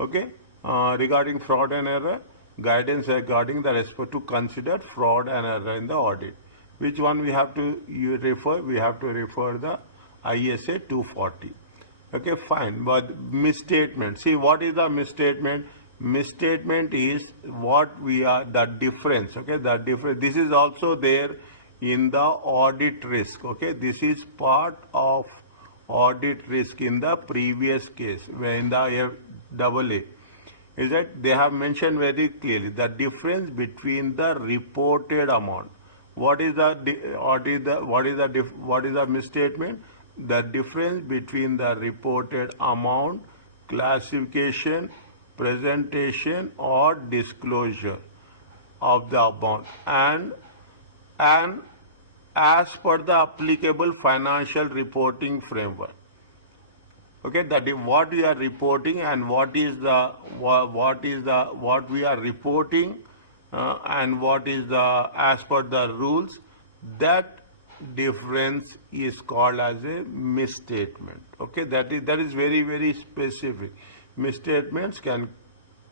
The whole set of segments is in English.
Okay, regarding fraud and error, guidance regarding the respect to consider fraud and error in the audit. Which one we have to refer? We have to refer the ISA 240. Okay, fine. But misstatement. See, what is the misstatement? Misstatement is what we are, the difference. Okay, the difference. This is also there in the audit risk. Okay, this is part of audit risk in the previous case, where in the AAA. Is that they have mentioned very clearly the difference between the reported amount. What is the misstatement? The difference between the reported amount, classification, presentation, or disclosure of the amount, and as per the applicable financial reporting framework. Okay, that is what we are reporting and what we are reporting and what is the as per the rules. That difference is called as a misstatement. Okay, that is very, very specific. Misstatements can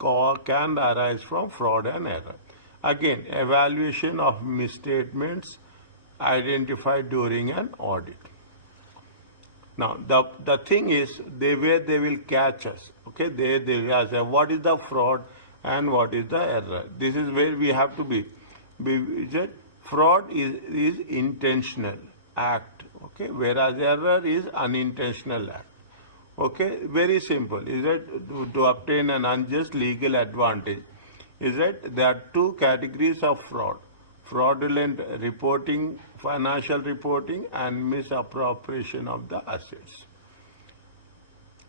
arise from fraud and error. Again, evaluation of misstatements identified during an audit. Now, the thing is, they will catch us. Okay, they will ask what is the fraud and what is the error. This is where we have to be. Fraud is intentional act. Okay, whereas error is unintentional act. Okay, very simple. Is that to obtain an unjust legal advantage? Is that there are two categories of fraud: fraudulent reporting, financial reporting, and misappropriation of the assets.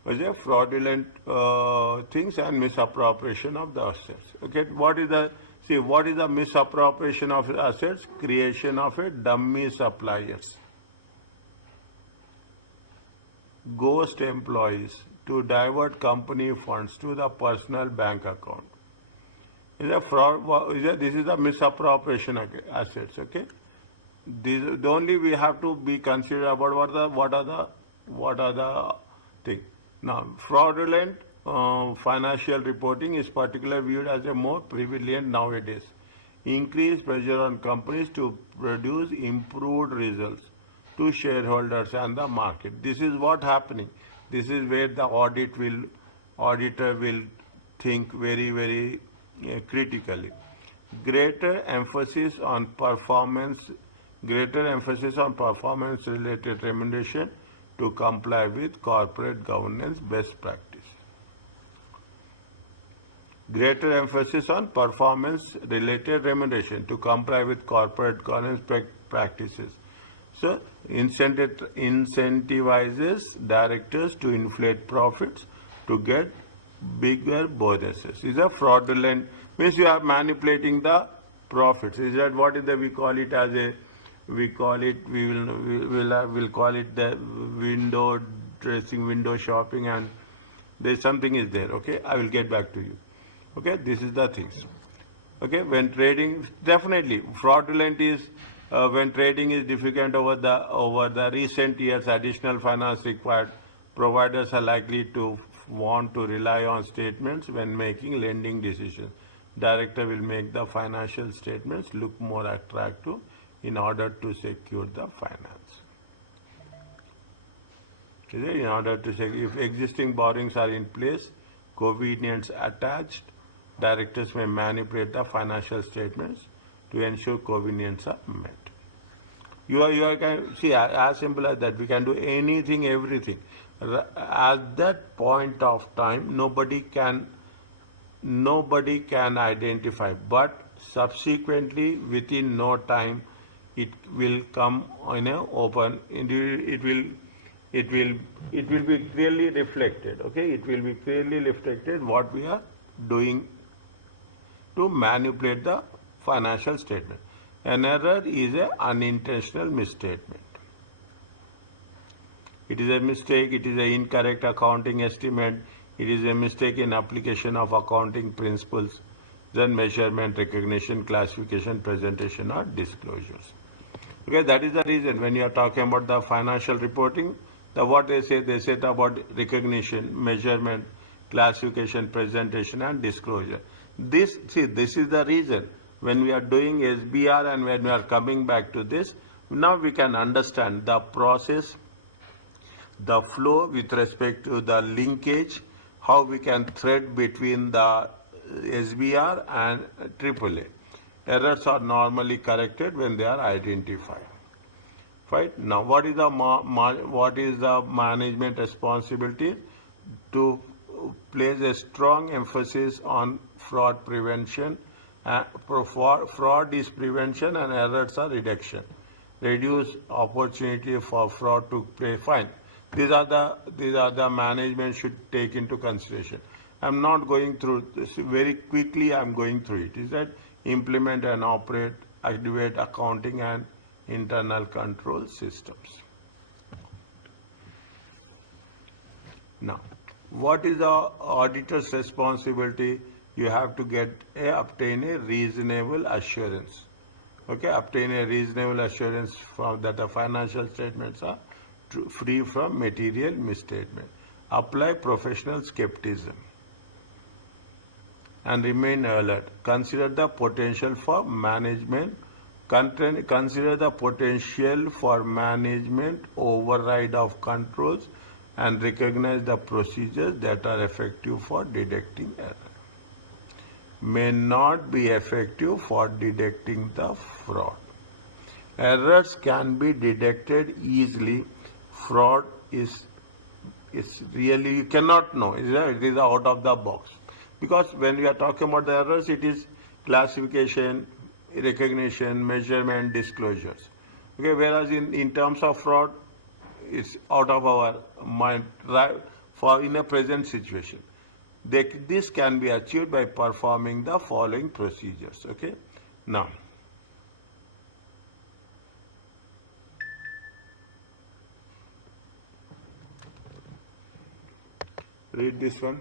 Okay, fraudulent things and misappropriation of the assets. Okay, what is the misappropriation of assets? Creation of a dummy suppliers, ghost employees to divert company funds to the personal bank account. Is a fraud. This is the misappropriation of assets. Okay, the only we have to be considered about what are the things. Now, fraudulent financial reporting is particularly viewed as a more prevalent nowadays. Increased pressure on companies to produce improved results to shareholders and the market. This is what happening. This is where the auditor will think very, very critically. Greater emphasis on performance related remuneration to comply with corporate governance best practice. Greater emphasis on performance related remuneration to comply with corporate governance practices. So, incentivizes directors to inflate profits to get bigger bonuses. Is a fraudulent, means you are manipulating the profits. Is that what is we call it as a, we'll call it the window dressing, window shopping, and there's something is there. Okay, I will get back to you. Okay, this is the things. Okay, when trading, definitely fraudulent is when trading is difficult over the recent years, additional finance required. Providers are likely to want to rely on statements when making lending decisions. Director will make the financial statements look more attractive in order to secure the finance. In order to say, if existing borrowings are in place, covenants attached, directors may manipulate the financial statements to ensure covenants are met. You can see, as simple as that. We can do anything, everything. At that point of time, nobody can identify, but subsequently, within no time, it will come in an open. It will be clearly reflected. Okay, it will be clearly reflected what we are doing to manipulate the financial statement. An error is an unintentional misstatement. It is a mistake, it is an incorrect accounting estimate, it is a mistake in application of accounting principles, then measurement, recognition, classification, presentation, or disclosures. Okay, that is the reason when you are talking about the financial reporting, what they say about recognition, measurement, classification, presentation, and disclosure. This is the reason when we are doing SBR and when we are coming back to this, now we can understand the process, the flow with respect to the linkage, how we can thread between the SBR and AAA. Errors are normally corrected when they are identified. Right? Now, what is the management responsibility? To place a strong emphasis on fraud prevention. Fraud is prevention and errors are reduction. Reduce opportunity for fraud to play. Fine. These are the management should take into consideration. I'm not going through this very quickly. I'm going through it. Is that implement and operate, activate accounting and internal control systems. Now, what is the auditor's responsibility? You have to obtain a reasonable assurance. Okay, obtain a reasonable assurance from that the financial statements are free from material misstatement. Apply professional skepticism and remain alert. Consider the potential for management. Consider the potential for management override of controls and recognize the procedures that are effective for detecting error. May not be effective for detecting the fraud. Errors can be detected easily. Fraud is really, you cannot know. It is out of the box. Because when we are talking about the errors, it is classification, recognition, measurement, disclosures. Okay, whereas in terms of fraud, it's out of our mind, right, for in a present situation. This can be achieved by performing the following procedures. Okay, now read this one.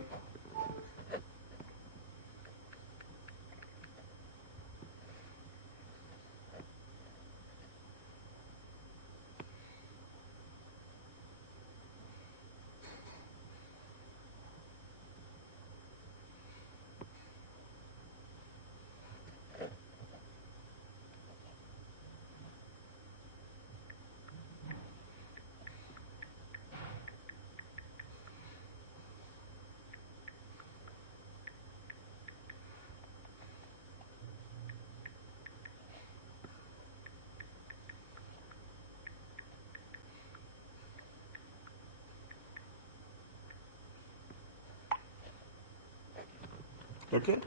Okay,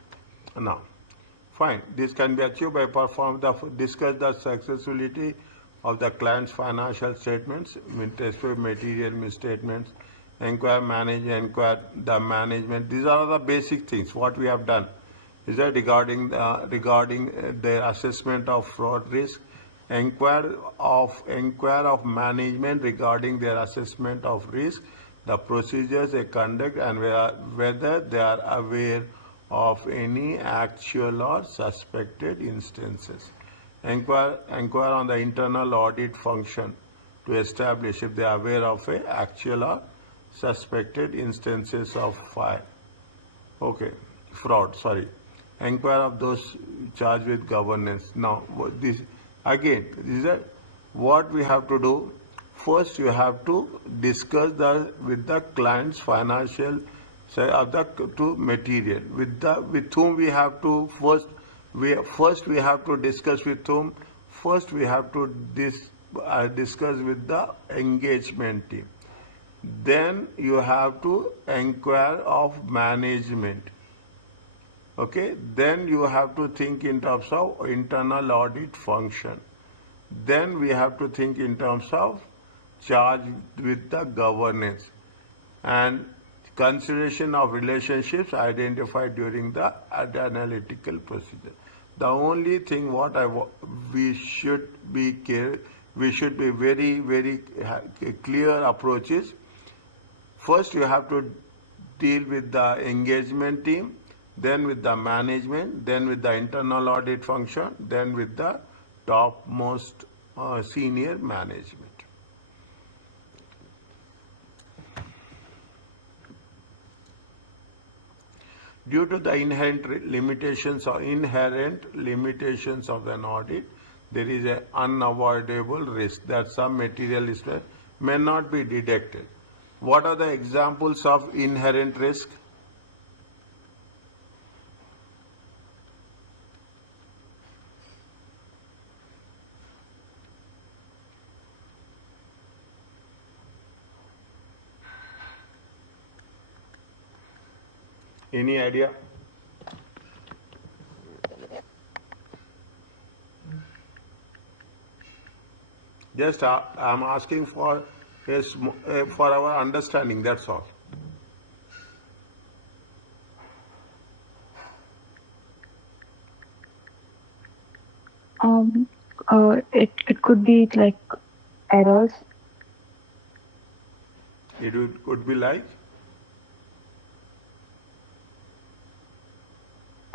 now fine. This can be achieved by discuss the successfulity of the client's financial statements, with respect to material misstatements, inquire the management. These are the basic things what we have done. Is that regarding their assessment of fraud risk, inquire of management regarding their assessment of risk, the procedures they conduct, and whether they are aware of any actual or suspected instances. Inquire on the internal audit function to establish if they are aware of actual or suspected instances of fraud. Inquire of those charged with governance. Now, this is what we have to do. First, you have to discuss with the client's financial material with whom we have to first we have to discuss with whom. First, we have to discuss with the engagement team. Then you have to inquire of management. Okay, then you have to think in terms of internal audit function. Then we have to think in terms of charge with the governance and consideration of relationships identified during the analytical procedure. The only thing we should be very, very clear approach is, first you have to deal with the engagement team, then with the management, then with the internal audit function, then with the topmost senior management. Due to the inherent limitations of an audit, there is an unavoidable risk that some material may not be detected. What are the examples of inherent risk? Any idea? Just I'm asking for for our understanding. That's all. Um, it could be like errors, Could be like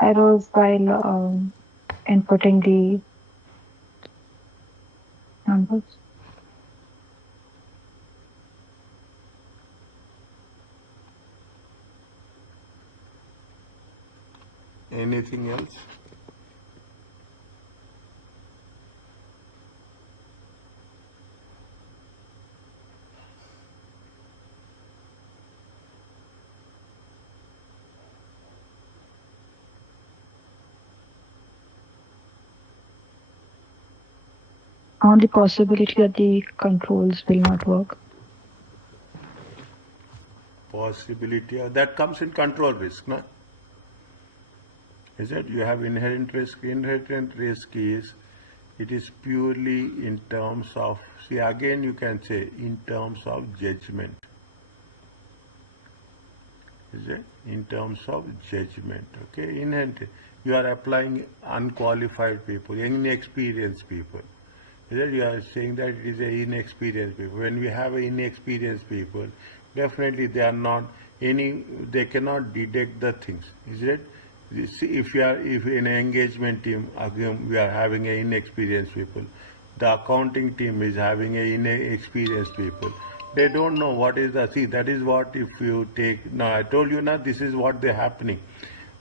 errors while inputting the numbers. anything else. On the possibility that the controls will not work. Possibility that comes in control risk, no? Is it? You have inherent risk. Inherent risk is it is purely in terms of, see again you can say in terms of judgment. Is it? In terms of judgment. Okay, inherent. You are applying unqualified people, inexperienced people. Is it? You are saying that it is a inexperienced people. When we have inexperienced people, definitely they are not they cannot detect the things. Is it? If in an engagement team, again, we are having a inexperienced people. The accounting team is having a inexperienced people. They don't know what is the, see, that is what if you take, now I told you now, this is what they happening.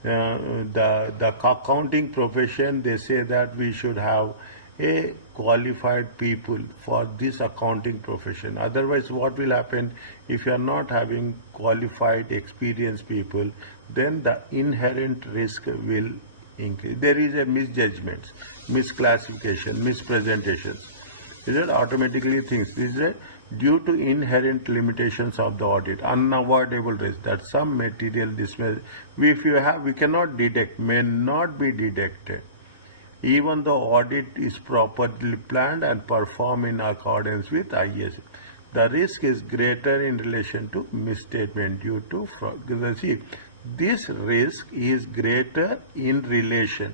The accounting profession, they say that we should have a qualified people for this accounting profession. Otherwise, what will happen if you are not having qualified, experienced people? Then the inherent risk will increase. There is a misjudgment, misclassification, mispresentations. Is it automatically things? Is it due to inherent limitations of the audit, unavoidable risk that some material we cannot detect, may not be detected even though audit is properly planned and performed in accordance with IS. The risk is greater in relation to misstatement due to fraud. See, this risk is greater in relation.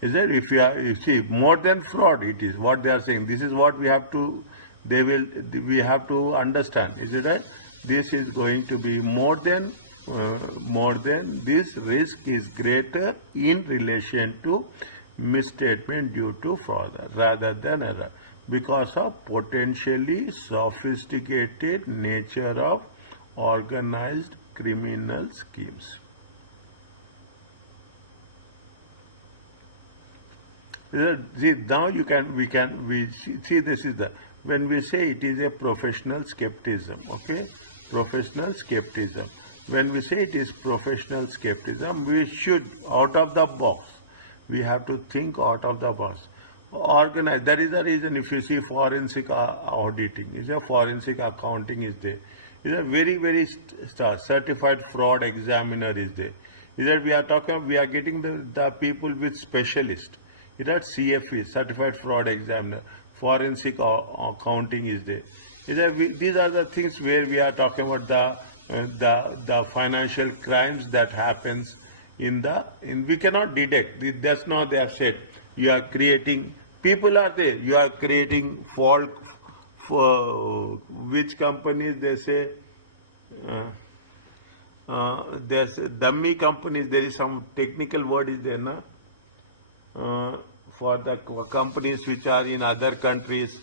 Is that if you see more than fraud, it is what they are saying. This is what we have to, we have to understand. Is it right? This is going to be more than this risk is greater in relation to misstatement due to fraud rather than error because of potentially sophisticated nature of organized criminal schemes. See, now we see this is the, when we say it is a professional skepticism, okay? Professional skepticism. When we say it is professional skepticism, we should, out of the box, we have to think out of the box. Organize. That is the reason if you see forensic auditing, is a forensic accounting is there. Is a very certified fraud examiner is there. Is that we are getting the people with specialist. Is that CFE, certified fraud examiner, forensic accounting is there. Is that these are the things where we are talking about the financial crimes that happens we cannot detect. That's not they have said. You are creating, people are there, you are creating fault for which companies they say, there's dummy companies, there is some technical word is there, na? For the companies which are in other countries,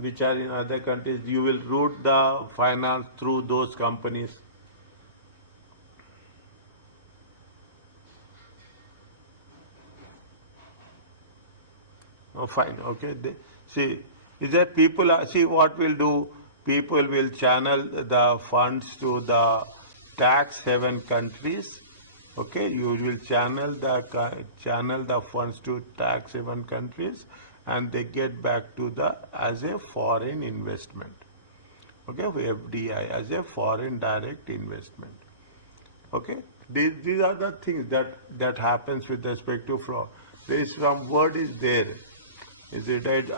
which are in other countries, you will route the finance through those companies. Oh, fine. Okay. See, is that people are, see what will do? People will channel the funds to the tax haven countries. Okay, you will channel the funds to tax haven countries, and they get back to the as a foreign investment. Okay, FDI as a foreign direct investment. Okay, these are the things that happens with respect to fraud. There is some word is there. Is it right?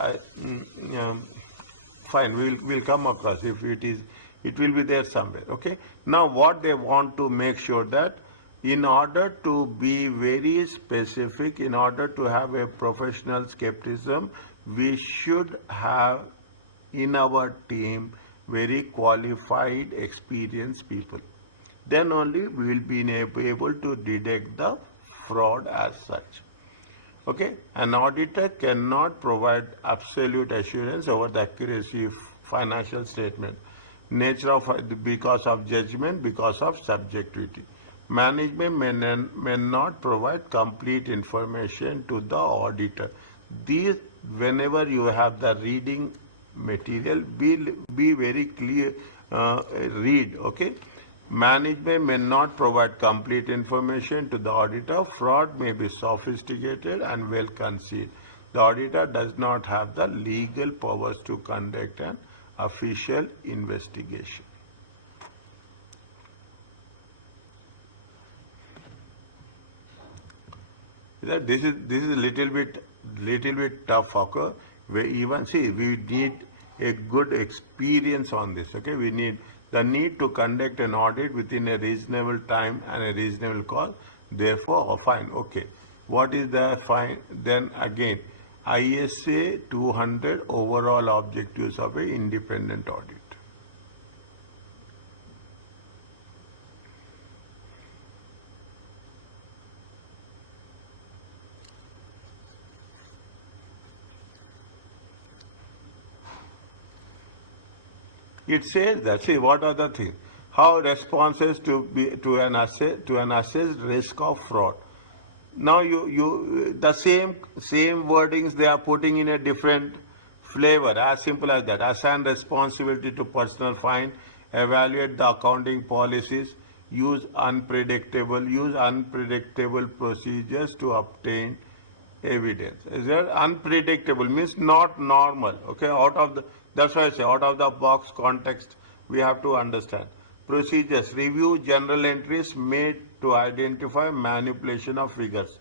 Fine, we'll come across if it will be there somewhere. Okay. Now what they want to make sure that in order to be very specific, in order to have a professional skepticism, we should have in our team very qualified, experienced people. Then only we will be able to detect the fraud as such. Okay, an auditor cannot provide absolute assurance over the accuracy of financial statement. Nature of because of judgment, because of subjectivity. Management may not provide complete information to the auditor. These, whenever you have the reading material, be very clear. Read. Okay. Management may not provide complete information to the auditor. Fraud may be sophisticated and well concealed. The auditor does not have the legal powers to conduct an official investigation. This is a little bit tough, okay? We even see we need a good experience on this. Okay, we need the need to conduct an audit within a reasonable time and a reasonable cost. Therefore, fine. Okay, what is the fine? Then again, ISA 200 overall objectives of an independent audit. It says that, see, what are the things? How responses to an assessed risk of fraud. Now the same wordings they are putting in a different flavor, as simple as that. Assign responsibility to personal fine, evaluate the accounting policies, use unpredictable procedures to obtain evidence. Is there unpredictable means not normal? Okay, that's why I say out of the box context we have to understand. Procedures: review general entries made to identify manipulation of figures.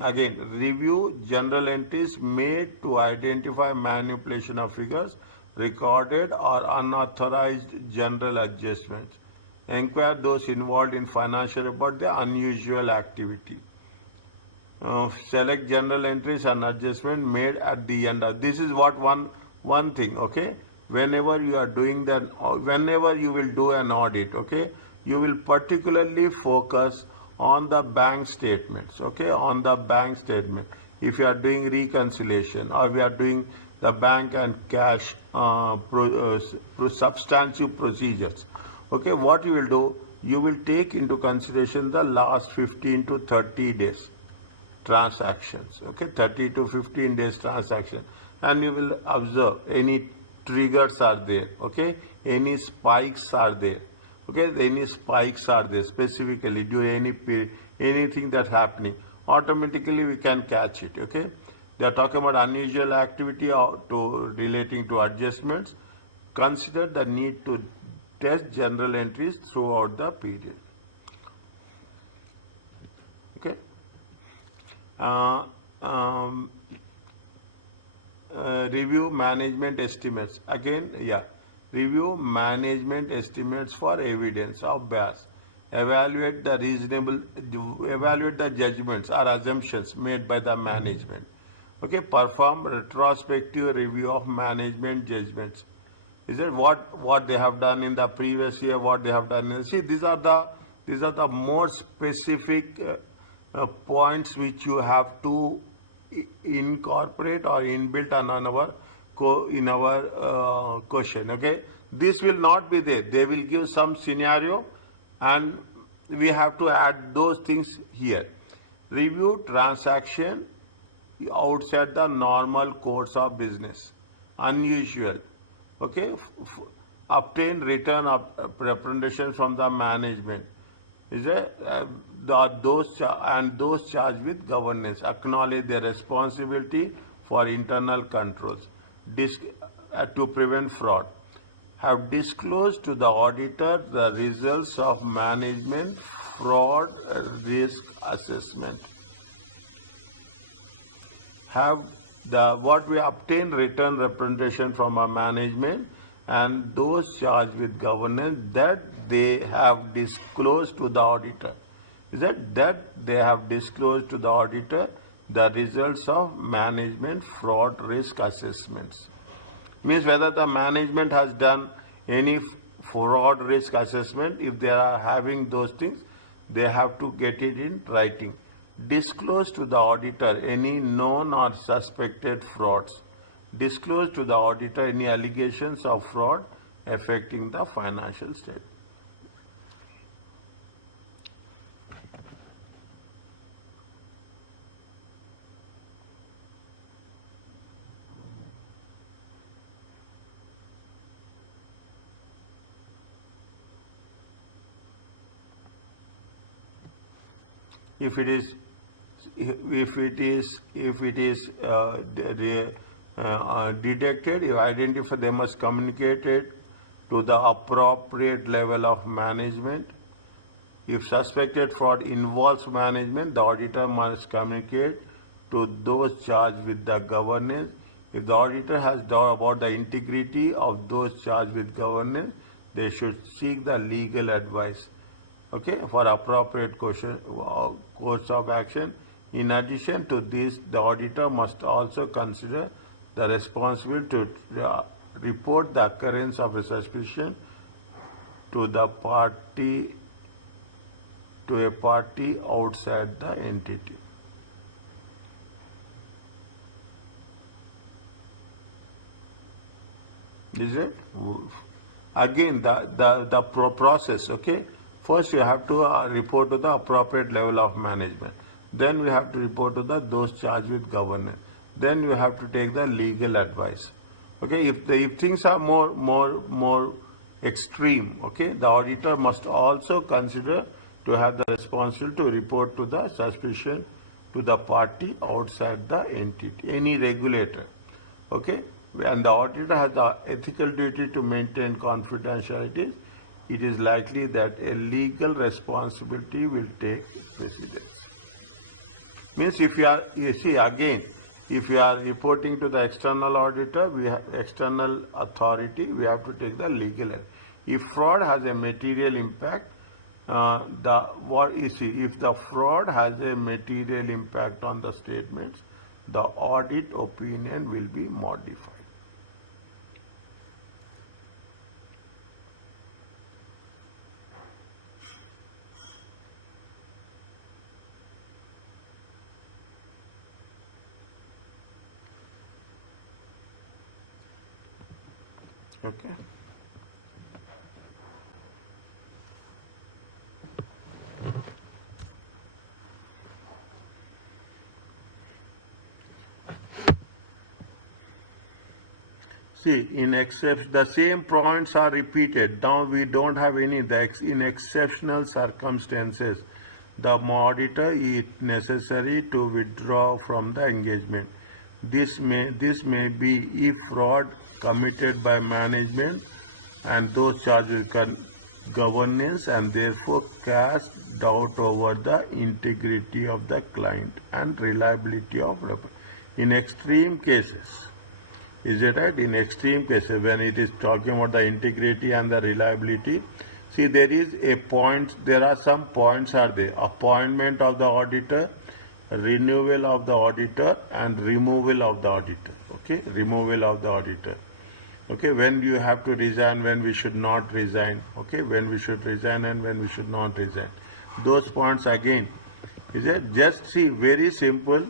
Again, review general entries made to identify manipulation of figures, recorded or unauthorized general adjustments. Inquire those involved in financial about the unusual activity. Select general entries and adjustment made at the end. This is what one thing. Okay, whenever you are doing that, whenever you will do an audit, okay, you will particularly focus on the bank statements. Okay, on the bank statement. If you are doing reconciliation or we are doing the bank and cash substantive procedures. Okay, what you will do, you will take into consideration the last 15 to 30 days transactions. Okay, 30 to 15 days transaction, and you will observe any triggers are there. Okay, any spikes are there. Okay, any spikes are there specifically during any period, anything that's happening, automatically we can catch it. Okay, they are talking about unusual activity or relating to adjustments. Consider the need to test general entries throughout the period. Okay. Review management estimates. Again, yeah. Review management estimates for evidence of bias. Evaluate the judgments or assumptions made by the management. Okay. Perform retrospective review of management judgments. Is it what they have done in the previous year, what they have done? See, these are the more specific points which you have to incorporate or inbuilt on our question. Okay, this will not be there. They will give some scenario, and we have to add those things here. Review transaction outside the normal course of business, unusual. Okay, obtain return of representation from the management. Is it those charged with governance acknowledge their responsibility for internal controls to prevent fraud. Have disclosed to the auditor the results of management fraud risk assessment. Have what we obtain return representation from our management and those charged with governance that they have disclosed to the auditor. Is that they have disclosed to the auditor the results of management fraud risk assessments. Means whether the management has done any fraud risk assessment. If they are having those things, they have to get it in writing. Disclose to the auditor any known or suspected frauds. Disclose to the auditor any allegations of fraud affecting the financial statement. If it is detected, if identified, they must communicate it to the appropriate level of management. If suspected fraud involves management, the auditor must communicate to those charged with the governance. If the auditor has doubt about the integrity of those charged with governance, they should seek the legal advice. Okay, for appropriate course of action. In addition to this, the auditor must also consider the responsibility to report the occurrence of a suspicion to a party outside the entity. Is it? Again, the process, okay? First, you have to report to the appropriate level of management. Then we have to report to those charged with governance. Then you have to take the legal advice. Okay, if things are more extreme, okay, the auditor must also consider to have the responsibility to report to the suspicion to the party outside the entity, any regulator. Okay, and the auditor has the ethical duty to maintain confidentiality. It is likely that a legal responsibility will take precedence. Means if you are, if you are reporting to the external auditor, we have external authority, we have to take the legal act. If fraud has a material impact, if the fraud has a material impact on the statements, the audit opinion will be modified. Okay. See, the same points are repeated. Now we don't have any. In exceptional circumstances, the auditor is necessary to withdraw from the engagement. This may be if fraud committed by management and those charged with governance and therefore cast doubt over the integrity of the client and reliability of in extreme cases. Is it right? In extreme cases, when it is talking about the integrity and the reliability, see, there is a point, there are some points are there. Appointment of the auditor, renewal of the auditor, and removal of the auditor. Okay, removal of the auditor. Okay, when you have to resign, when we should not resign. Okay, when we should resign and when we should not resign. Those points again, is it? Just see, very simple.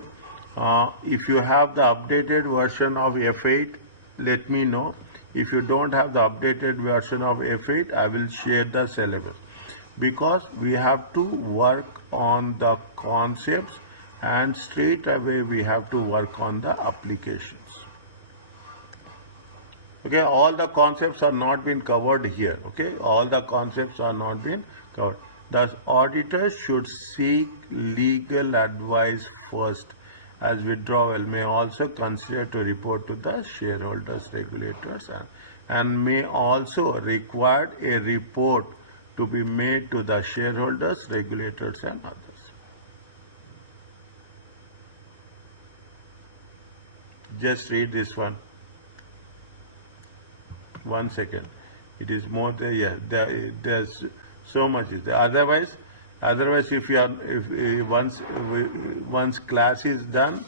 If you have the updated version of F8, let me know. If you don't have the updated version of F8, I will share the syllabus, because we have to work on the concepts and straight away we have to work on the applications. Okay, all the concepts are not been covered here. Okay, all the concepts are not been covered. Thus, auditors should seek legal advice first, as withdrawal may also consider to report to the shareholders, regulators, and may also require a report to be made to the shareholders, regulators, and others. Just read this one. 1 second. It is more there. Yeah, there's so much is there. Otherwise, if you are, if once class is done,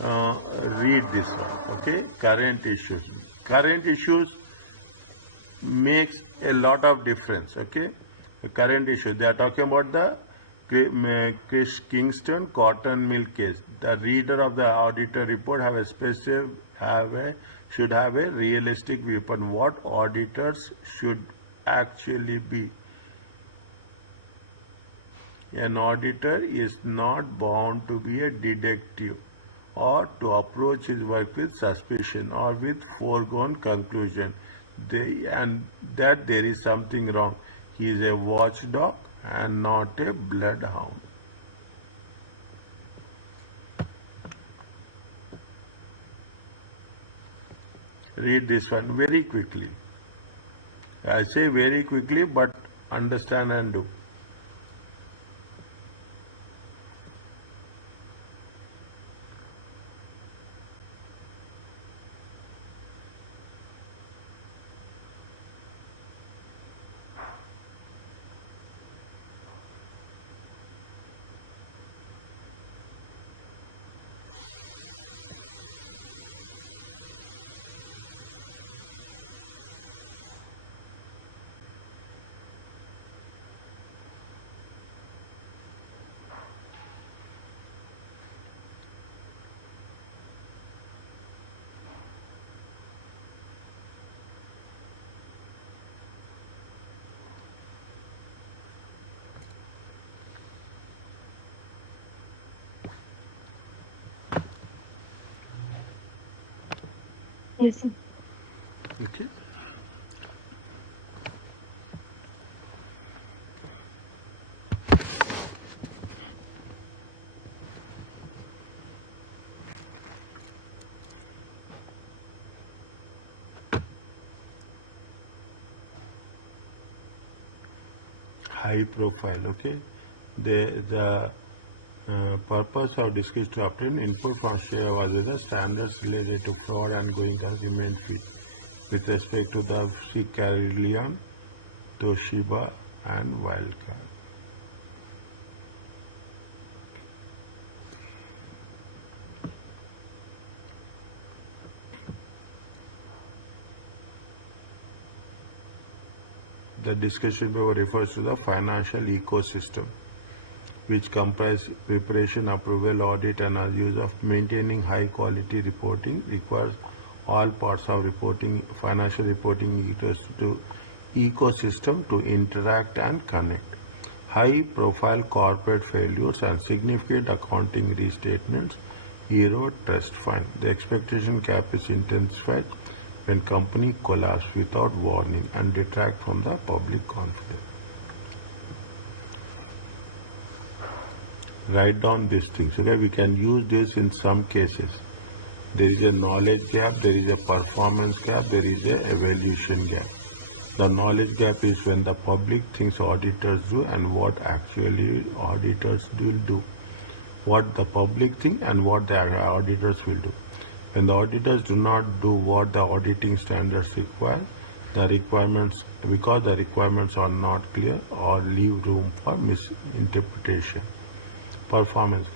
read this one. Okay, current issues. Current issues makes a lot of difference. Okay, the current issues. They are talking about the Chris Kingston cotton mill case. The reader of the auditor report should have a realistic view upon what auditors should actually be. An auditor is not bound to be a detective or to approach his work with suspicion or with foregone conclusion and that there is something wrong. He is a watchdog and not a bloodhound. Read this one very quickly. I say very quickly, but understand and do. Yes, sir. Okay. High profile. Okay. The purpose of discussion to obtain input from share was whether standards related to fraud and going concern fit with respect to the Carillion, Toshiba, and Wildcard. The discussion paper refers to the financial ecosystem, which comprise preparation, approval, audit, and use of maintaining high quality reporting, requires all parts of reporting, financial reporting ecosystem to interact and connect. High profile corporate failures and significant accounting restatements erode trust fund. The expectation gap is intensified when company collapse without warning and detract from the public confidence. Write down these things. Okay, we can use this in some cases. There is a knowledge gap, there is a performance gap, there is a evaluation gap. The knowledge gap is when the public thinks auditors do and what actually auditors will do. What the public think and what the auditors will do. When the auditors do not do what the auditing standards require, because the requirements are not clear or leave room for misinterpretation. Performance,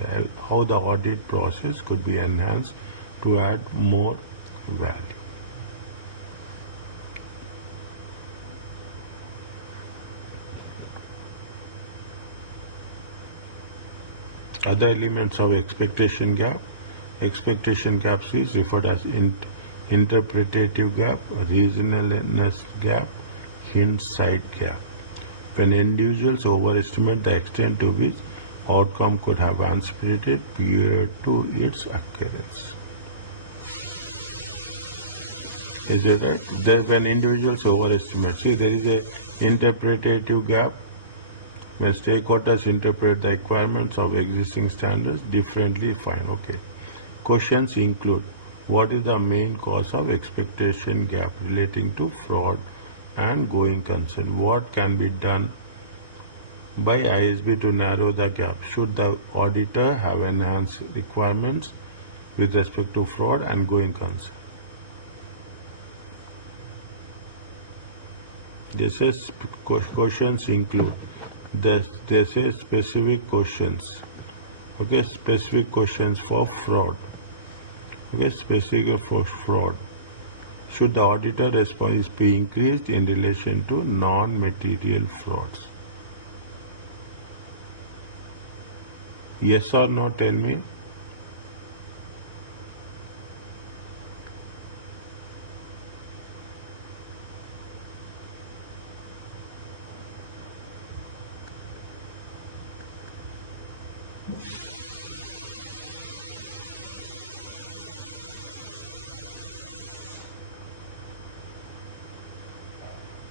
how the audit process could be enhanced to add more value. Other elements of expectation gap. Expectation gaps is referred as interpretative gap, reasonableness gap, hindsight gap. When individuals overestimate the extent to which outcome could have anticipated prior to its occurrence. Is it right? When individuals overestimate, see there is a interpretative gap. When stakeholders interpret the requirements of existing standards differently, fine, okay. Questions include, what is the main cause of expectation gap relating to fraud and going concern? What can be done by ISB to narrow the gap? Should the auditor have enhanced requirements with respect to fraud and going concern? They say questions include, they say specific questions, okay, specific questions for fraud, okay, specific for fraud. Should the auditor response be increased in relation to non-material frauds? Yes or no, tell me.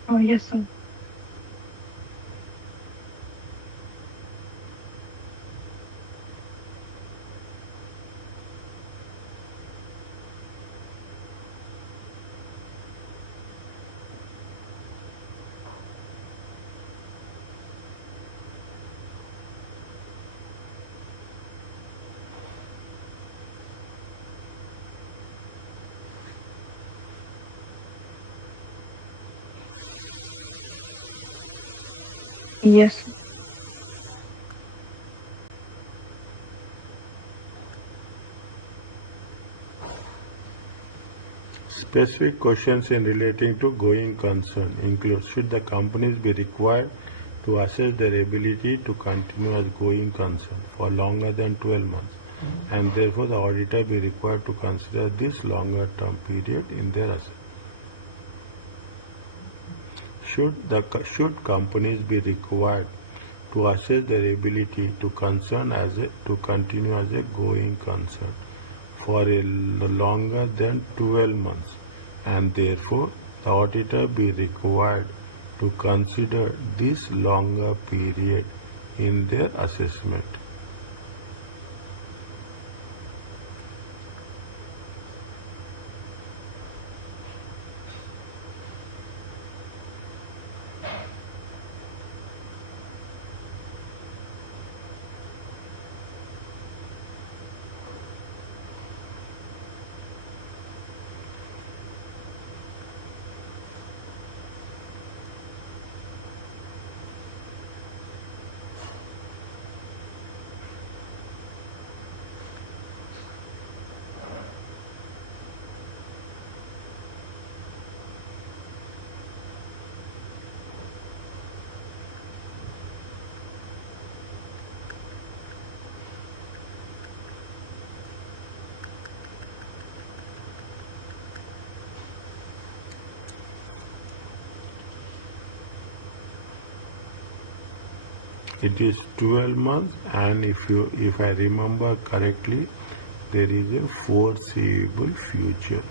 Oh, yes, sir. Yes, sir. Specific questions in relating to going concern include, should the companies be required to assess their ability to continue as going concern for longer than 12 months, and therefore the auditor be required to consider this longer term period in their assessment. Should companies be required to assess their ability to continue as a going concern for a longer than 12 months, and therefore the auditor be required to consider this longer period in their assessment. It is 12 months, and if I remember correctly, there is a foreseeable future.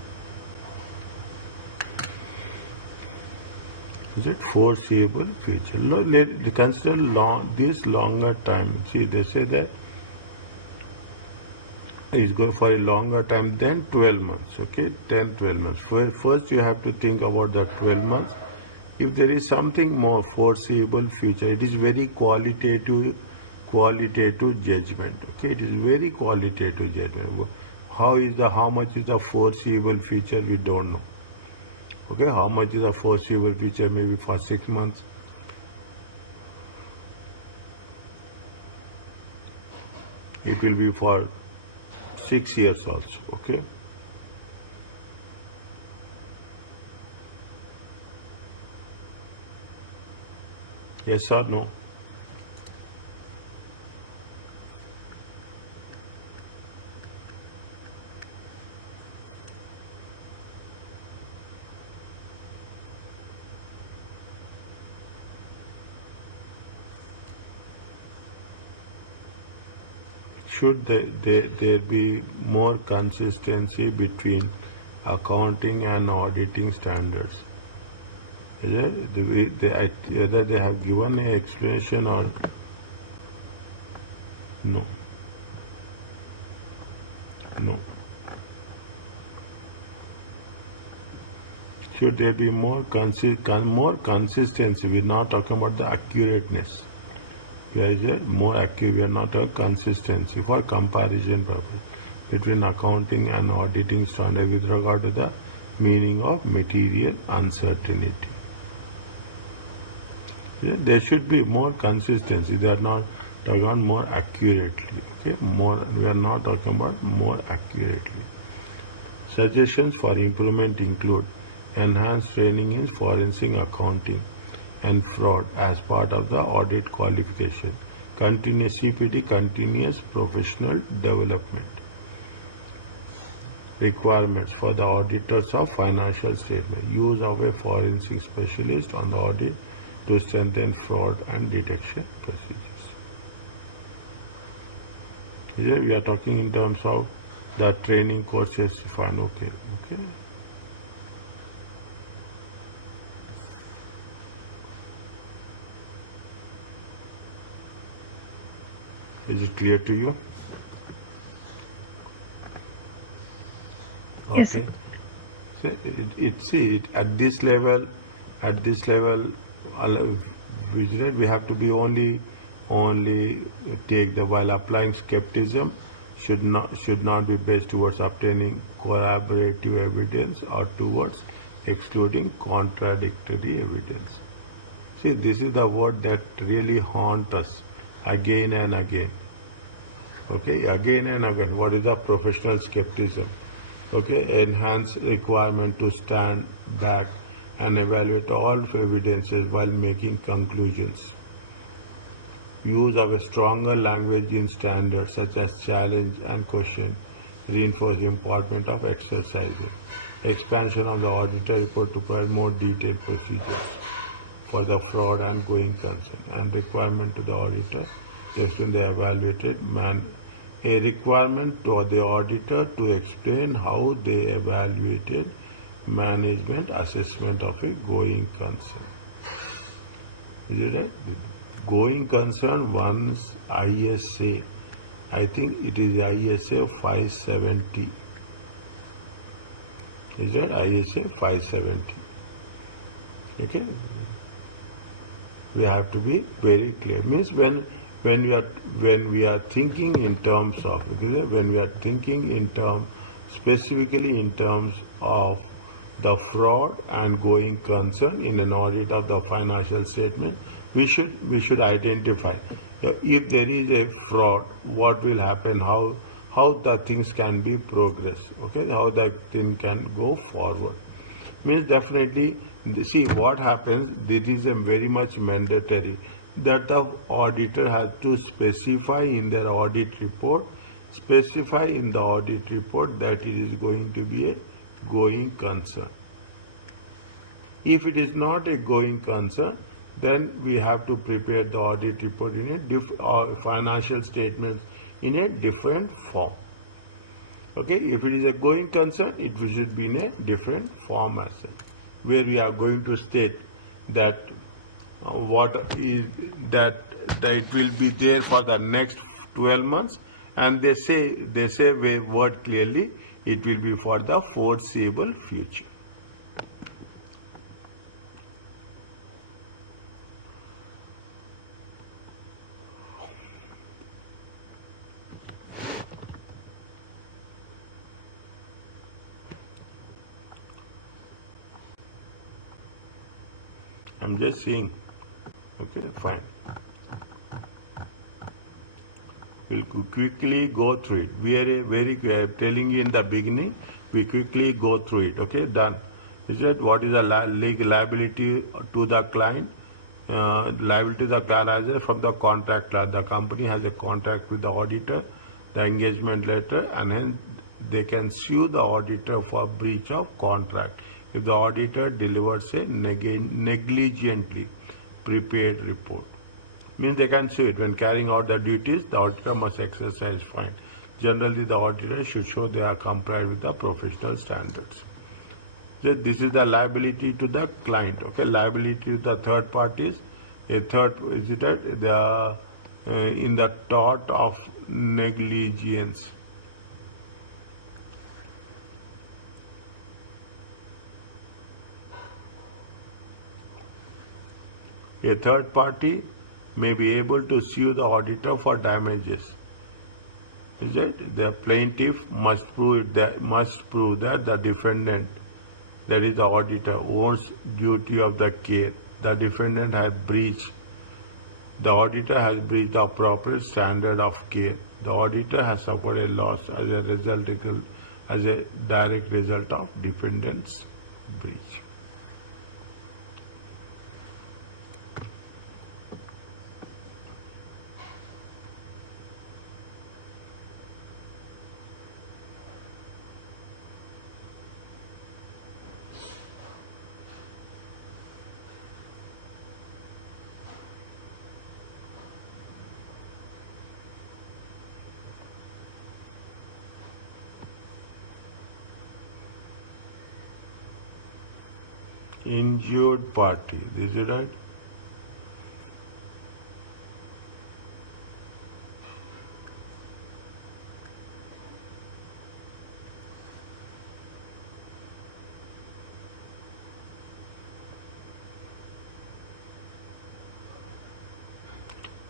Is it foreseeable future? Let consider this longer time. See, they say that it's going for a longer time than 12 months. Okay, 10, 12 months. First, you have to think about the 12 months. If there is something more foreseeable future, it is very qualitative judgment. Okay, it is very qualitative judgment. How much is the foreseeable future? We don't know. Okay, how much is the foreseeable future? Maybe for 6 months. It will be for 6 years also. Okay. Yes or no? should there be more consistency between accounting and auditing standards? Is it, whether they have given an explanation or no? No. Should there be more consistency? We're not talking about the accurateness. Here is a more accurate. We are not a consistency for comparison purpose between accounting and auditing standard with regard to the meaning of material uncertainty. Yeah, there should be more consistency. They are not talking about more accurately. Okay, we are not talking about more accurately. Suggestions for improvement include enhanced training in forensic accounting and fraud as part of the audit qualification. Continuous CPD, continuous professional development. Requirements for the auditors of financial statement. Use of a forensic specialist on the audit to strengthen fraud and detection procedures. Here we are talking in terms of the training courses. Fine, okay. Is it clear to you? Yes. Okay. So at this level, vigilant. We have to be only take the while applying skepticism should not be based towards obtaining corroborative evidence or towards excluding contradictory evidence. See, this is the word that really haunts us again and again. Okay, again and again. What is the professional skepticism? Okay, enhanced requirement to stand back and evaluate all evidences while making conclusions. Use of a stronger language in standards such as challenge and question reinforce the importance of exercising. Expansion of the auditor report to provide more detailed procedures for the fraud and going concern, and requirement to the auditor to explain the evaluated a requirement to the auditor to explain how they evaluated management assessment of a going concern. Is it right? Going concern once ISA, I think it is ISA 570. Is that ISA 570? Okay. We have to be very clear. Means when we are thinking in terms of, when we are thinking in terms, specifically in terms of the fraud and going concern in an audit of the financial statement, we should identify if there is a fraud, what will happen, how the things can be progressed, okay, how that thing can go forward. Means definitely, see what happens, this is a very much mandatory that the auditor has to specify in their audit report, that it is going to be a going concern. If it is not a going concern, then we have to prepare the audit report in a financial statements in a different form. Okay, if it is a going concern, it should be in a different form as well, where we are going to state that that it will be there for the next 12 months, and they say word clearly, it will be for the foreseeable future. I'm just saying. Okay, fine. We'll quickly go through it. We are telling you in the beginning, we quickly go through it. Okay, done. Is that what is the liability to the client? Liability to the client from the contract. The company has a contract with the auditor, the engagement letter, and hence they can sue the auditor for breach of contract if the auditor delivers a negligently prepared report. Means they can sue it. When carrying out the duties, the auditor must exercise fine. Generally, the auditor should show they are complied with the professional standards. So this is the liability to the client. Okay, liability to the third parties. A third is it the in the tort of negligence. A third party may be able to sue the auditor for damages. Is it? The plaintiff must prove that the defendant, that is the auditor, owns duty of the care. The defendant has breached. The auditor has breached the appropriate standard of care. The auditor has suffered a loss as a direct result of defendant's breach. Injured party, is it right?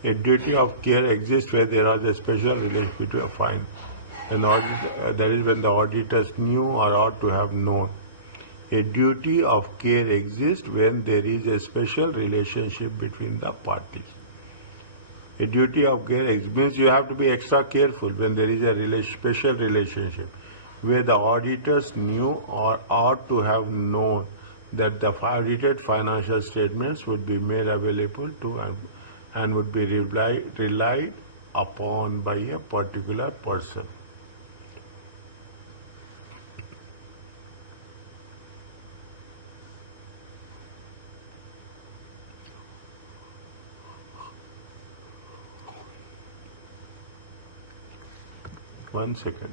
A duty of care exists where there is a special relationship between a fine. That is when the auditors knew or ought to have known. A duty of care exists when there is a special relationship between the parties. A duty of care means you have to be extra careful when there is a special relationship where the auditors knew or ought to have known that the audited financial statements would be made available to and would be relied upon by a particular person. One second.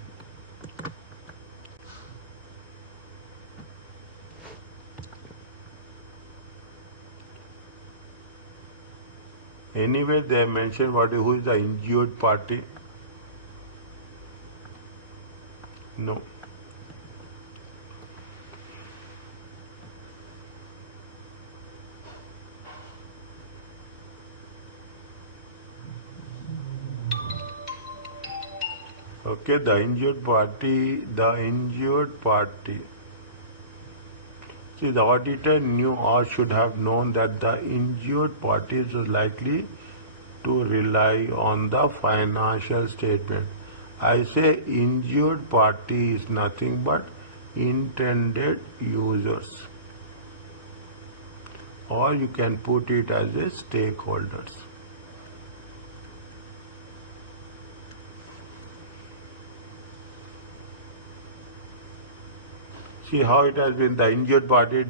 Anywhere they have mentioned who is the injured party? No. Okay, the injured party. See, the auditor knew or should have known that the injured party was likely to rely on the financial statement. I say injured party is nothing but intended users, or you can put it as a stakeholders. See how it has been. The injured party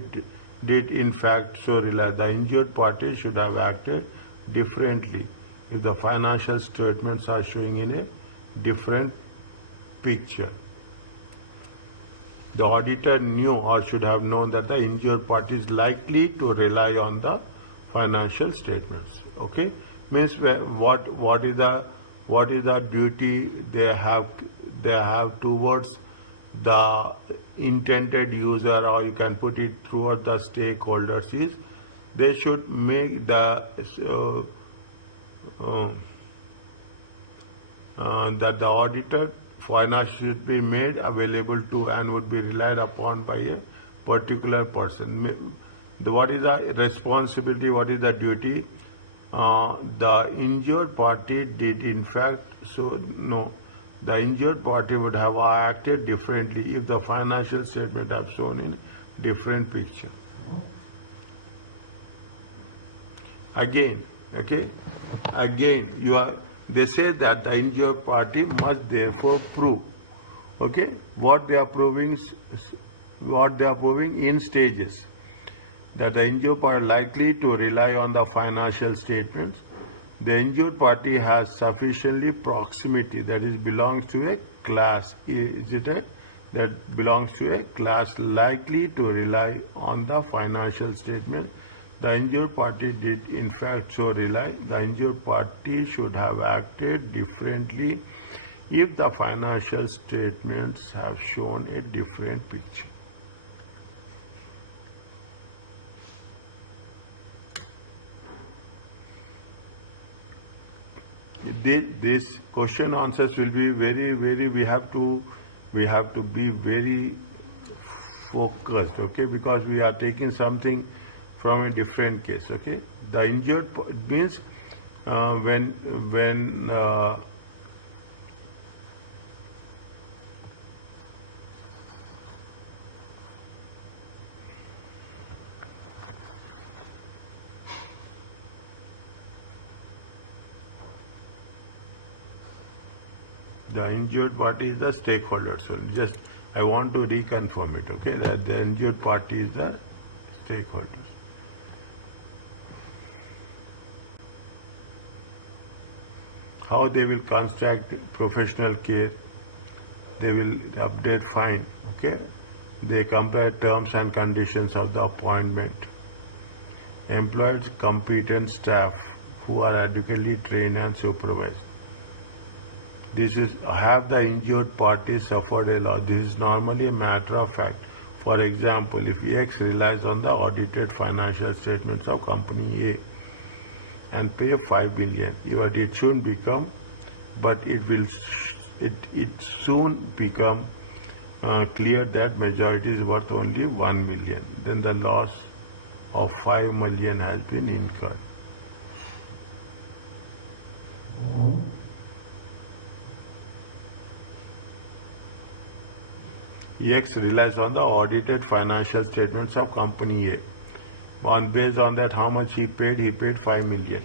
did in fact so rely. The injured party should have acted differently if the financial statements are showing in a different picture. The auditor knew or should have known that the injured party is likely to rely on the financial statements. Okay, means what is the duty they have towards the intended user, or you can put it toward the stakeholders, is they should make the that the audited finance should be made available to and would be relied upon by a particular person. What is the responsibility? What is the duty? The injured party did in fact so no. The injured party would have acted differently if the financial statement have shown in different picture. Again, okay, they say that the injured party must therefore prove, okay, what they are proving in stages, that the injured party are likely to rely on the financial statements. The injured party has sufficiently proximity, that is belongs to a class. Is it a that belongs to a class likely to rely on the financial statement? The injured party did in fact so rely. The injured party should have acted differently if the financial statements have shown a different picture. This question answers will be very we have to be very focused, okay, because we are taking something from a different case, okay. The injured means when the injured party is the stakeholder. So just I want to reconfirm it, okay, that the injured party is the stakeholders. How they will construct professional care, they will update fine, okay. They compare terms and conditions of the appointment. Employed competent staff who are adequately trained and supervised. This is, have the injured party suffered a loss? This is normally a matter of fact. For example, if X relies on the audited financial statements of company A and pay 5 billion, but it soon become, it soon become clear that majority is worth only 1 million. Then the loss of 5 million has been incurred. X relies on the audited financial statements of company A. Based on that, how much he paid? He paid 5 million.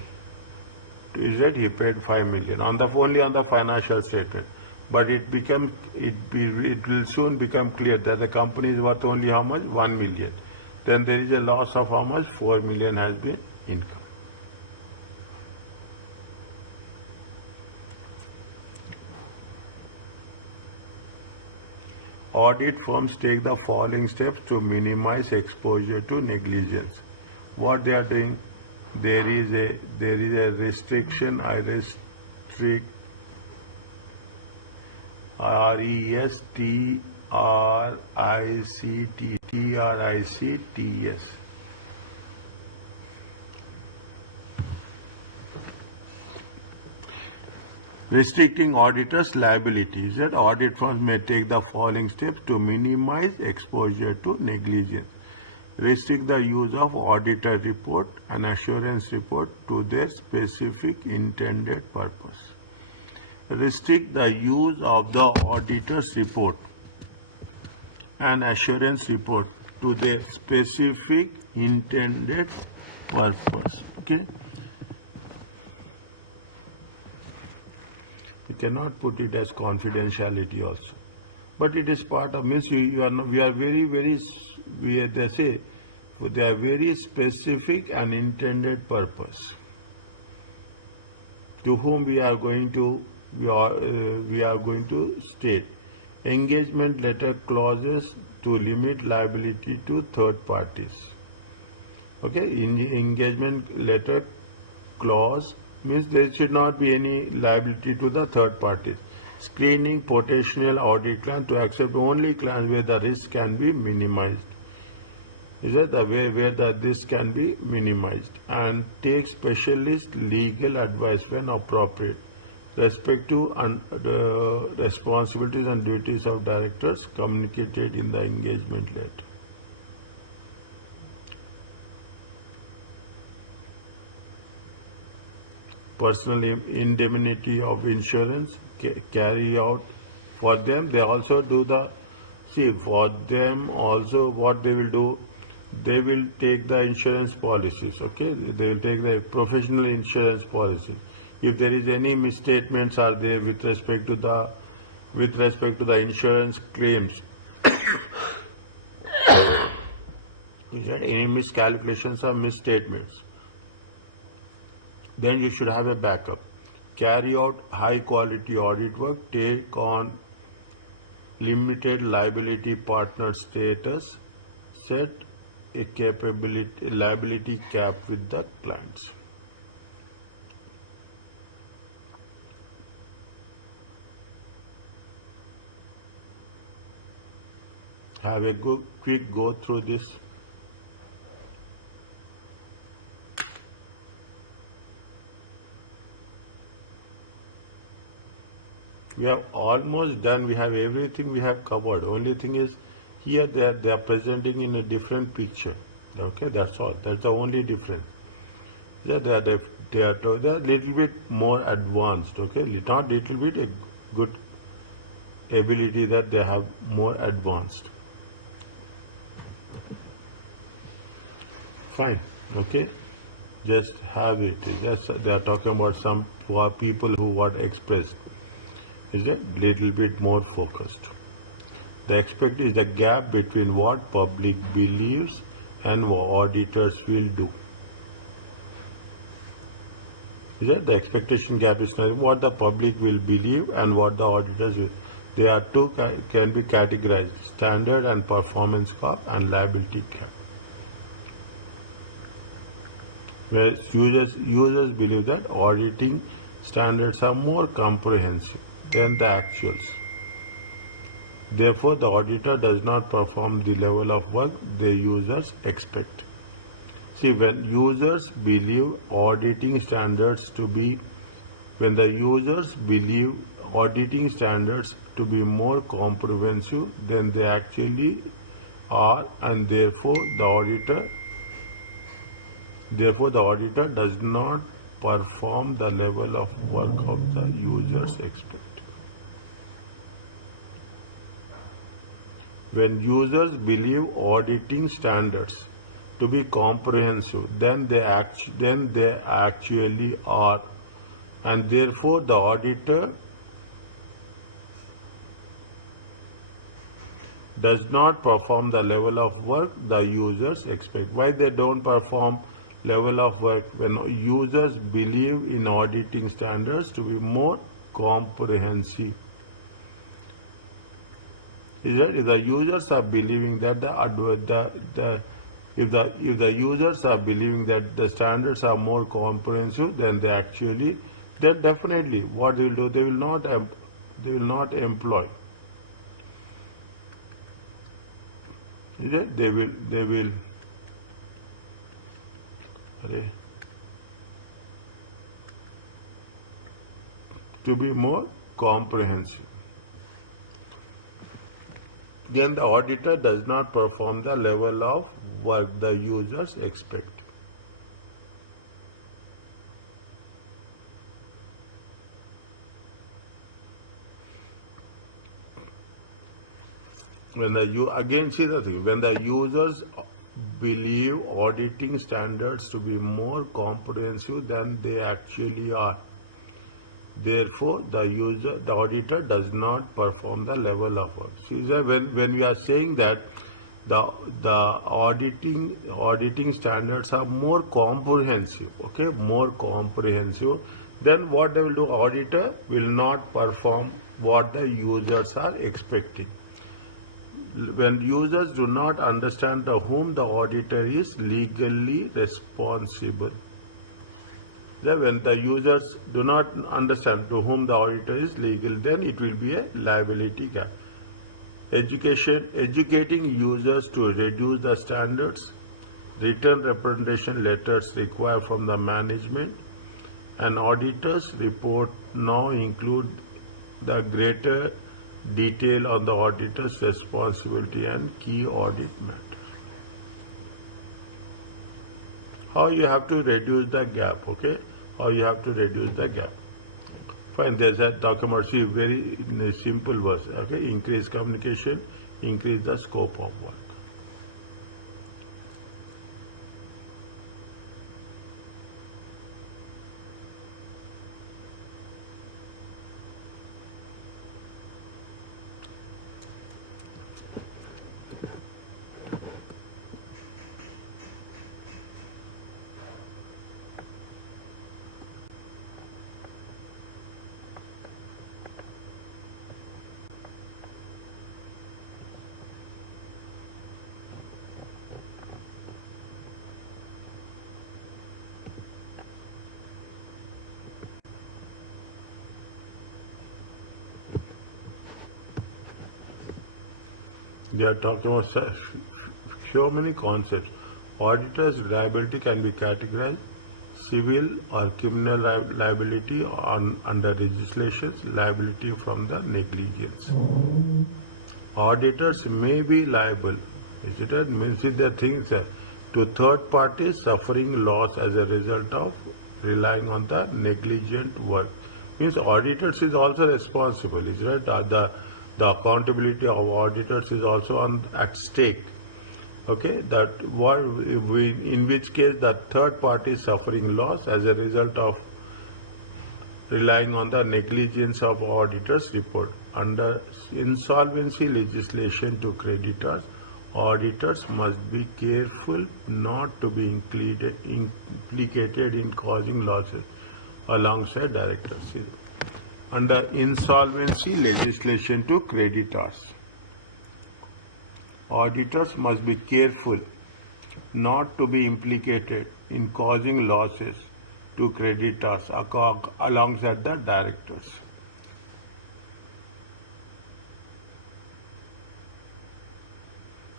Is it? He paid 5 million only on the financial statement. But it will soon become clear that the company is worth only how much? 1 million. Then there is a loss of how much? 4 million has been incurred. Audit firms take the following steps to minimize exposure to negligence. What they are doing? There is a restriction. I restrict RESTRICTS. Restricting auditors' liability is that audit firms may take the following steps to minimize exposure to negligence. Restrict the use of auditor report and assurance report to their specific intended purpose. Restrict the use of the auditor's report and assurance report to their specific intended purpose. Okay. You cannot put it as confidentiality also, but it is part of, means they say they are very specific and intended purpose. To whom we are going to state engagement letter clauses to limit liability to third parties. Okay, engagement letter clause means there should not be any liability to the third parties. Screening potential audit client to accept only clients where the risk can be minimized. Is that the way where this can be minimized? And take specialist legal advice when appropriate. Respect to the responsibilities and duties of directors communicated in the engagement letter. Personal indemnity of insurance carry out for them. They also do for them also what they will do, they will take the insurance policies, okay, they will take the professional insurance policies. If there is any misstatements are there with respect to the insurance claims, any miscalculations or misstatements, then you should have a backup. Carry out high quality audit work, take on limited liability partner status, set a liability cap with the clients. Have a good quick go through this. We have almost done. We have everything we have covered. Only thing is here they are presenting in a different picture. Okay, that's all. That's the only difference. Yeah, they are a little bit more advanced. Okay, not little bit, a good ability that they have more advanced. Fine. Okay, just have it. Just they are talking about some people who were expressed. Is a little bit more focused. The expect is the gap between what public believes and what auditors will do. Is that the expectation gap is what the public will believe and what the auditors will. They are two can be categorized: standard and performance gap and liability gap. Where users believe that auditing standards are more comprehensive than the actuals. Therefore, the auditor does not perform the level of work the users expect. See, when users believe auditing standards to be, when the users believe auditing standards to be more comprehensive than they actually are, and therefore the auditor does not perform the level of work of the users expect. When users believe auditing standards to be comprehensive, then they actually are, and therefore the auditor does not perform the level of work the users expect. Why they don't perform level of work? When users believe in auditing standards to be more comprehensive. Is that if the users are believing that if the users are believing that the standards are more comprehensive, then then definitely what they will do, they will not employ. Is it? They will to be more comprehensive. Then the auditor does not perform the level of work the users expect. When the users believe auditing standards to be more comprehensive than they actually are, therefore the auditor does not perform the level of work. See, when we are saying that the auditing standards are more comprehensive, okay, more comprehensive, then what they will do, auditor will not perform what the users are expecting. When users do not understand to whom the auditor is legally responsible. When the users do not understand to whom the auditor is legal, then it will be a liability gap. Educating users to reduce the standards, written representation letters required from the management, and auditors report now include the greater detail on the auditor's responsibility and key audit matters. How you have to reduce the gap, okay? How you have to reduce the gap. Fine, there's a document, see, very simple verse, okay? Increase communication, increase the scope of work. they are talking about so many concepts. Auditor's liability can be categorized civil or criminal liability under legislations, liability from the negligence. Auditors may be liable, is it? Means the things to third parties suffering loss as a result of relying on the negligent work. Means auditors is also responsible, is right? The accountability of auditors is also at stake. Okay, that what in which case the third party is suffering loss as a result of relying on the negligence of auditor's report. Under insolvency legislation to creditors, auditors must be careful not to be implicated in causing losses alongside directors. Under insolvency legislation to creditors, auditors must be careful not to be implicated in causing losses to creditors alongside the directors.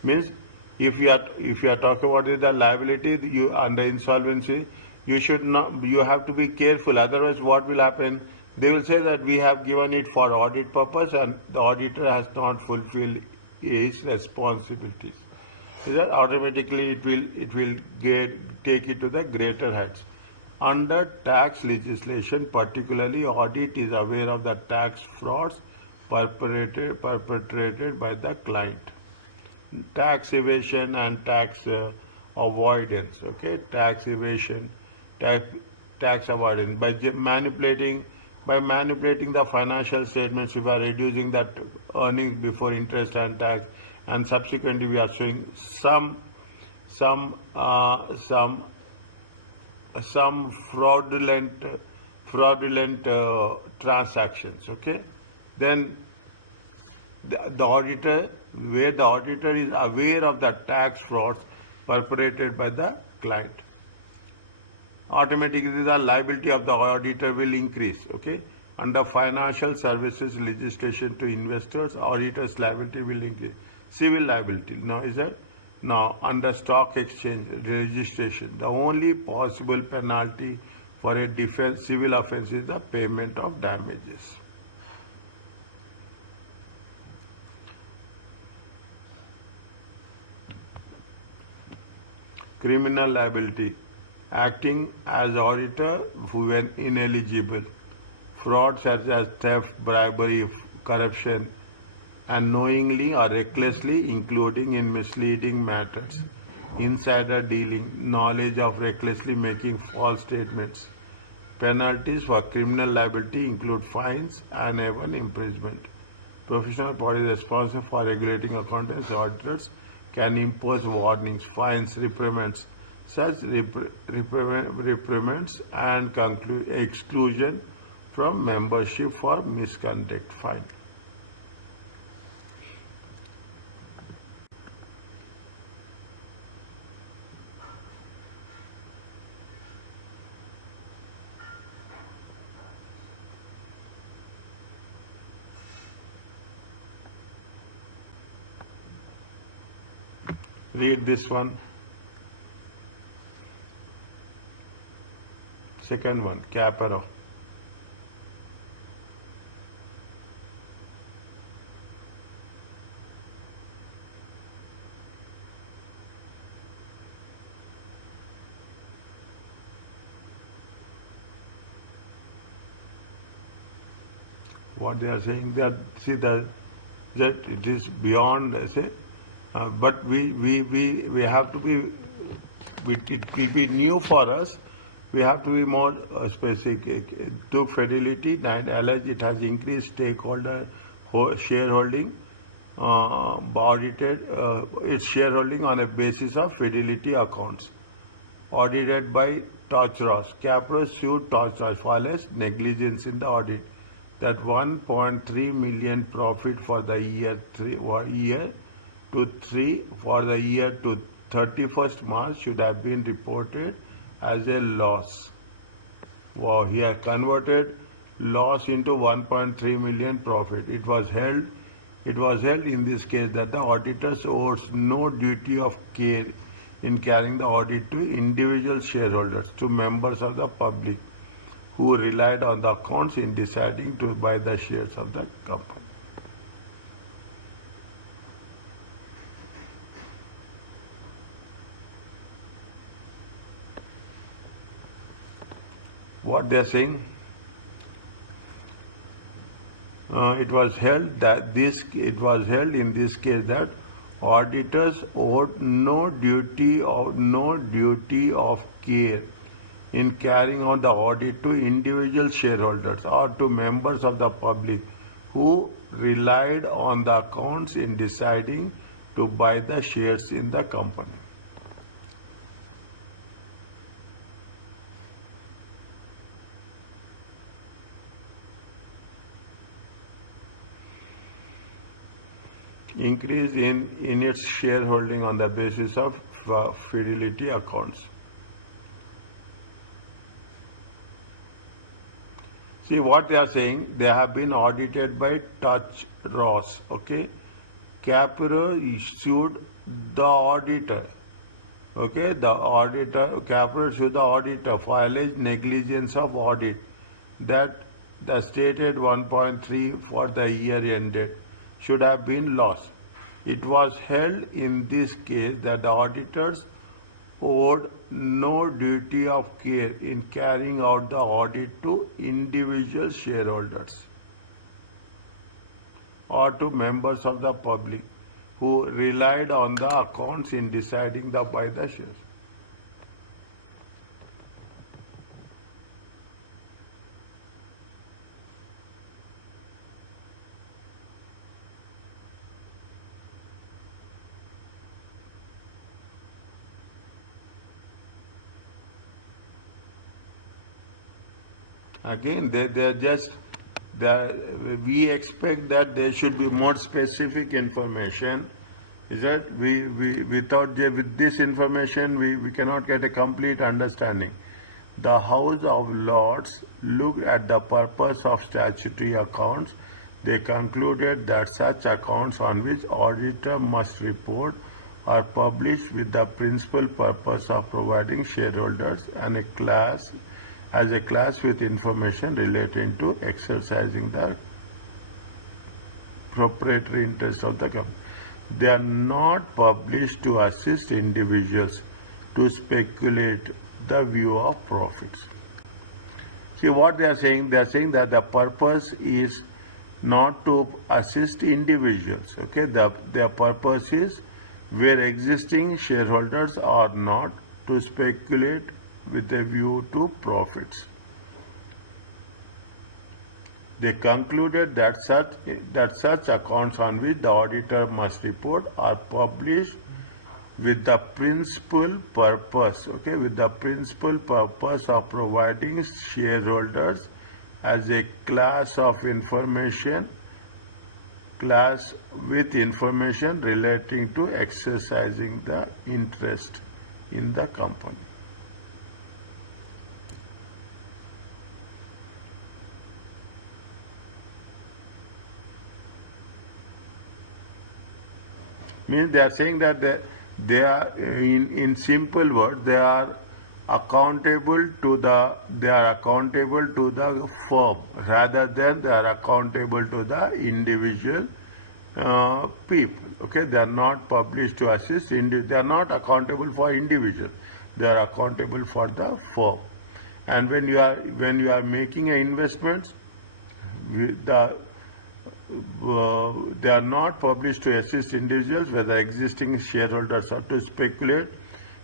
Means if you are talking about the liability, you under insolvency, you have to be careful. Otherwise, what will happen? They will say that we have given it for audit purpose and the auditor has not fulfilled his responsibilities. So that automatically it will take it to the greater heights. Under tax legislation, particularly audit is aware of the tax frauds perpetrated by the client. Tax evasion and tax avoidance. Okay, tax evasion, tax avoidance by manipulating the financial statements. We are reducing that earnings before interest and tax, and subsequently we are showing some fraudulent transactions. Okay, then the auditor, where the auditor is aware of the tax frauds perpetrated by the client, automatically the liability of the auditor will increase. Okay, under financial services legislation to investors, auditors liability will increase. Civil liability now is that now under stock exchange registration, the only possible penalty for a civil offense is the payment of damages. Criminal liability, acting as auditor when ineligible, fraud such as theft, bribery, corruption, and knowingly or recklessly, including in misleading matters, insider dealing, knowledge of recklessly making false statements. Penalties for criminal liability include fines and even imprisonment. Professional bodies responsible for regulating accountants, auditors, can impose warnings, fines, reprimands. Such reprimands and exclusion from membership for misconduct. Fine. Read this one. Second one, Capero. What they are saying, that it is beyond, say, but we have to be, it will be new for us. We have to be more specific. To fidelity, alleged it has increased stakeholder shareholding, audited its shareholding on a basis of fidelity accounts, audited by Torchross. Capro sued Torchross for alleged negligence in the audit. That 1.3 million profit for the year to 31st March should have been reported as a loss. Wow, he had converted loss into 1.3 million profit. It was held It was held in this case that the auditors owes no duty of care in carrying the audit to individual shareholders, to members of the public who relied on the accounts in deciding to buy the shares of the company. What they are saying? It was held in this case that auditors owed no duty of care in carrying out the audit to individual shareholders or to members of the public who relied on the accounts in deciding to buy the shares in the company. Increase in its shareholding on the basis of fidelity accounts. See what they are saying, they have been audited by Touch Ross, okay? Capro issued the auditor, okay? Capro issued the auditor for alleged negligence of audit that the stated 1.3 for the year ended should have been lost. It was held in this case that the auditors owed no duty of care in carrying out the audit to individual shareholders or to members of the public who relied on the accounts in deciding to buy the shares. Again, we expect that there should be more specific information. Is that with this information we cannot get a complete understanding. The House of Lords looked at the purpose of statutory accounts. They concluded that such accounts on which auditor must report are published with the principal purpose of providing shareholders and a class with information relating to exercising the proprietary interest of the company. They are not published to assist individuals to speculate the view of profits. See what they are saying? They are saying that the purpose is not to assist individuals. Okay, their purpose is where existing shareholders are not to speculate with a view to profits. They concluded that such accounts on which the auditor must report are published with the principal purpose, okay, with the principal purpose of providing shareholders as a class with information relating to exercising the interest in the company. Means they are saying that they are, in simple words, they are accountable to the firm rather than they are accountable to the individual people. Okay, they are not published to assist. They are not accountable for individual. They are accountable for the firm. And when you are making an investment, they are not published to assist individuals, whether existing shareholders or to speculate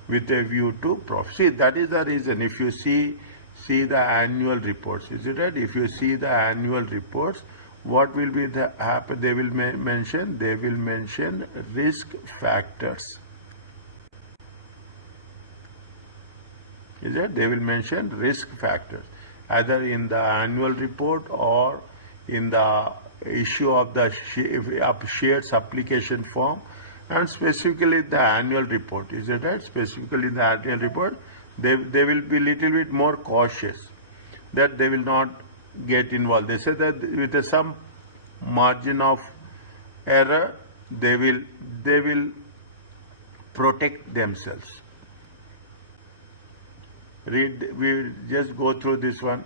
with a view to profit. See, that is the reason. If you see the annual reports, is it right? If you see the annual reports, what will be happen? They will mention risk factors. Is it? They will mention risk factors either in the annual report or in the issue of the shares application form, and specifically the annual report. Is it right? Specifically in the annual report, they will be little bit more cautious that they will not get involved. They say that with some margin of error, they will protect themselves. Read, we will just go through this one.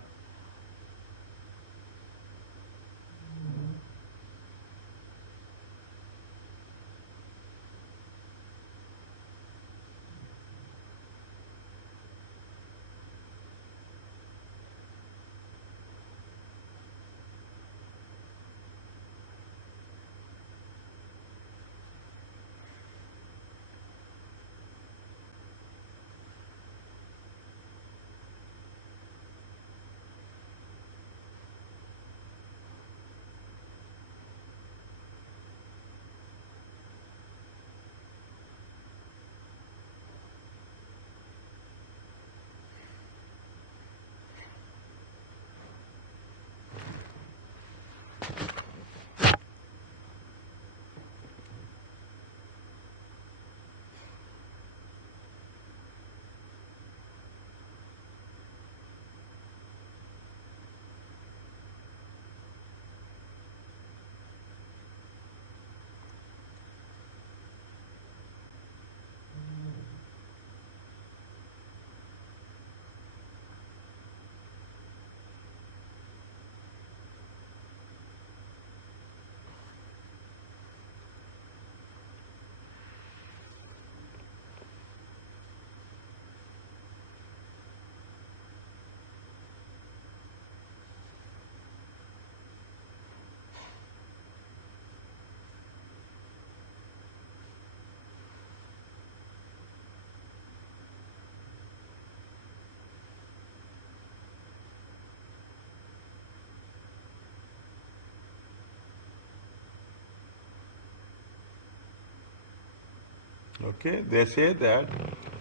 Okay, they say that,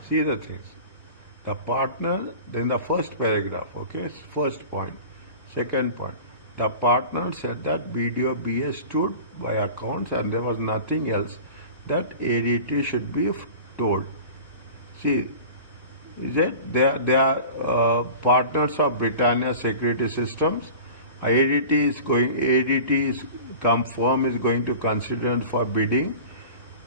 see the things. The partner, then the first paragraph, okay, first point. Second point, the partner said that BDO BS stood by accounts and there was nothing else that ADT should be told. See, is it? They are partners of Britannia Security Systems. ADT is firm is going to consider for bidding.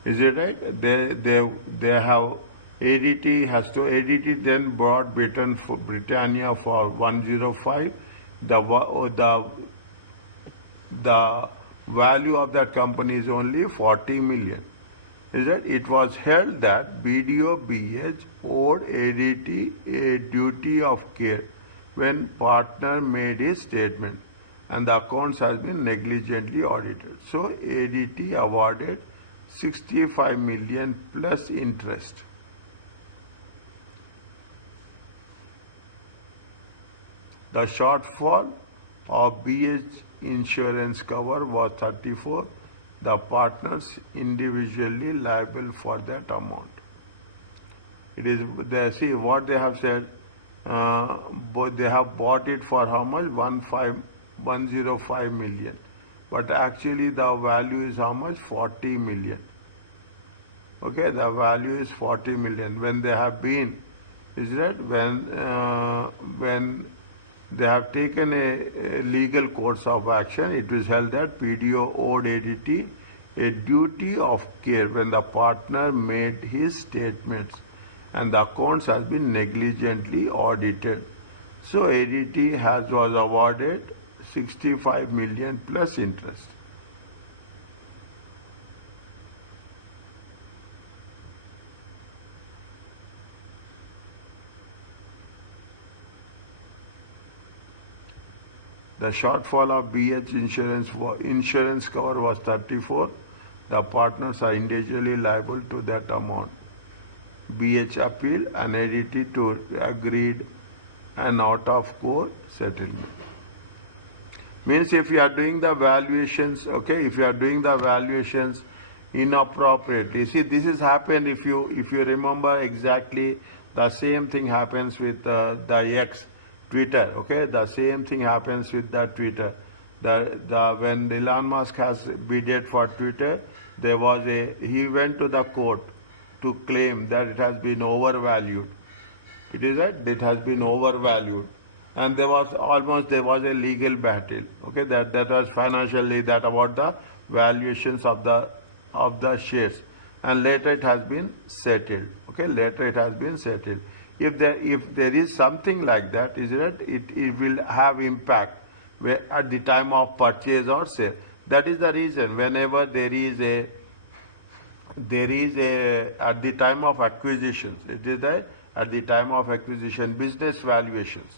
Is it right? They have ADT then brought Britannia for 105. The value of that company is only 40 million. Is that it was held that BDO BH owed ADT a duty of care when partner made his statement and the accounts has been negligently audited. So ADT awarded 65 million plus interest. The shortfall of BH insurance cover was 34. The partners individually liable for that amount. It is, they see what they have said, but they have bought it for how much? 105 million. But actually the value is how much? 40 million. Okay, the value is 40 million. When they have been, is that when they have taken a legal course of action, it was held that PDO owed ADT a duty of care when the partner made his statements and the accounts has been negligently audited. So ADT was awarded 65 million plus interest. The shortfall of BH insurance cover was 34. The partners are individually liable to that amount. BH appealed and ADT to agreed an out of court settlement. Means if you are doing the valuations, okay, if you are doing the valuations inappropriately, see this has happened if you remember exactly the same thing happens with the X Twitter, okay, the same thing happens with the Twitter. When Elon Musk has bidded for Twitter, he went to the court to claim that it has been overvalued. It is that it has been overvalued. and there was a legal battle. Okay, that was financially, that about the valuations of the shares, and later it has been settled. Okay, later it has been settled. If there is something like that, is it will have impact at the time of purchase or sale. That is the reason whenever there is a at the time of acquisitions, it is the at the time of acquisition business valuations.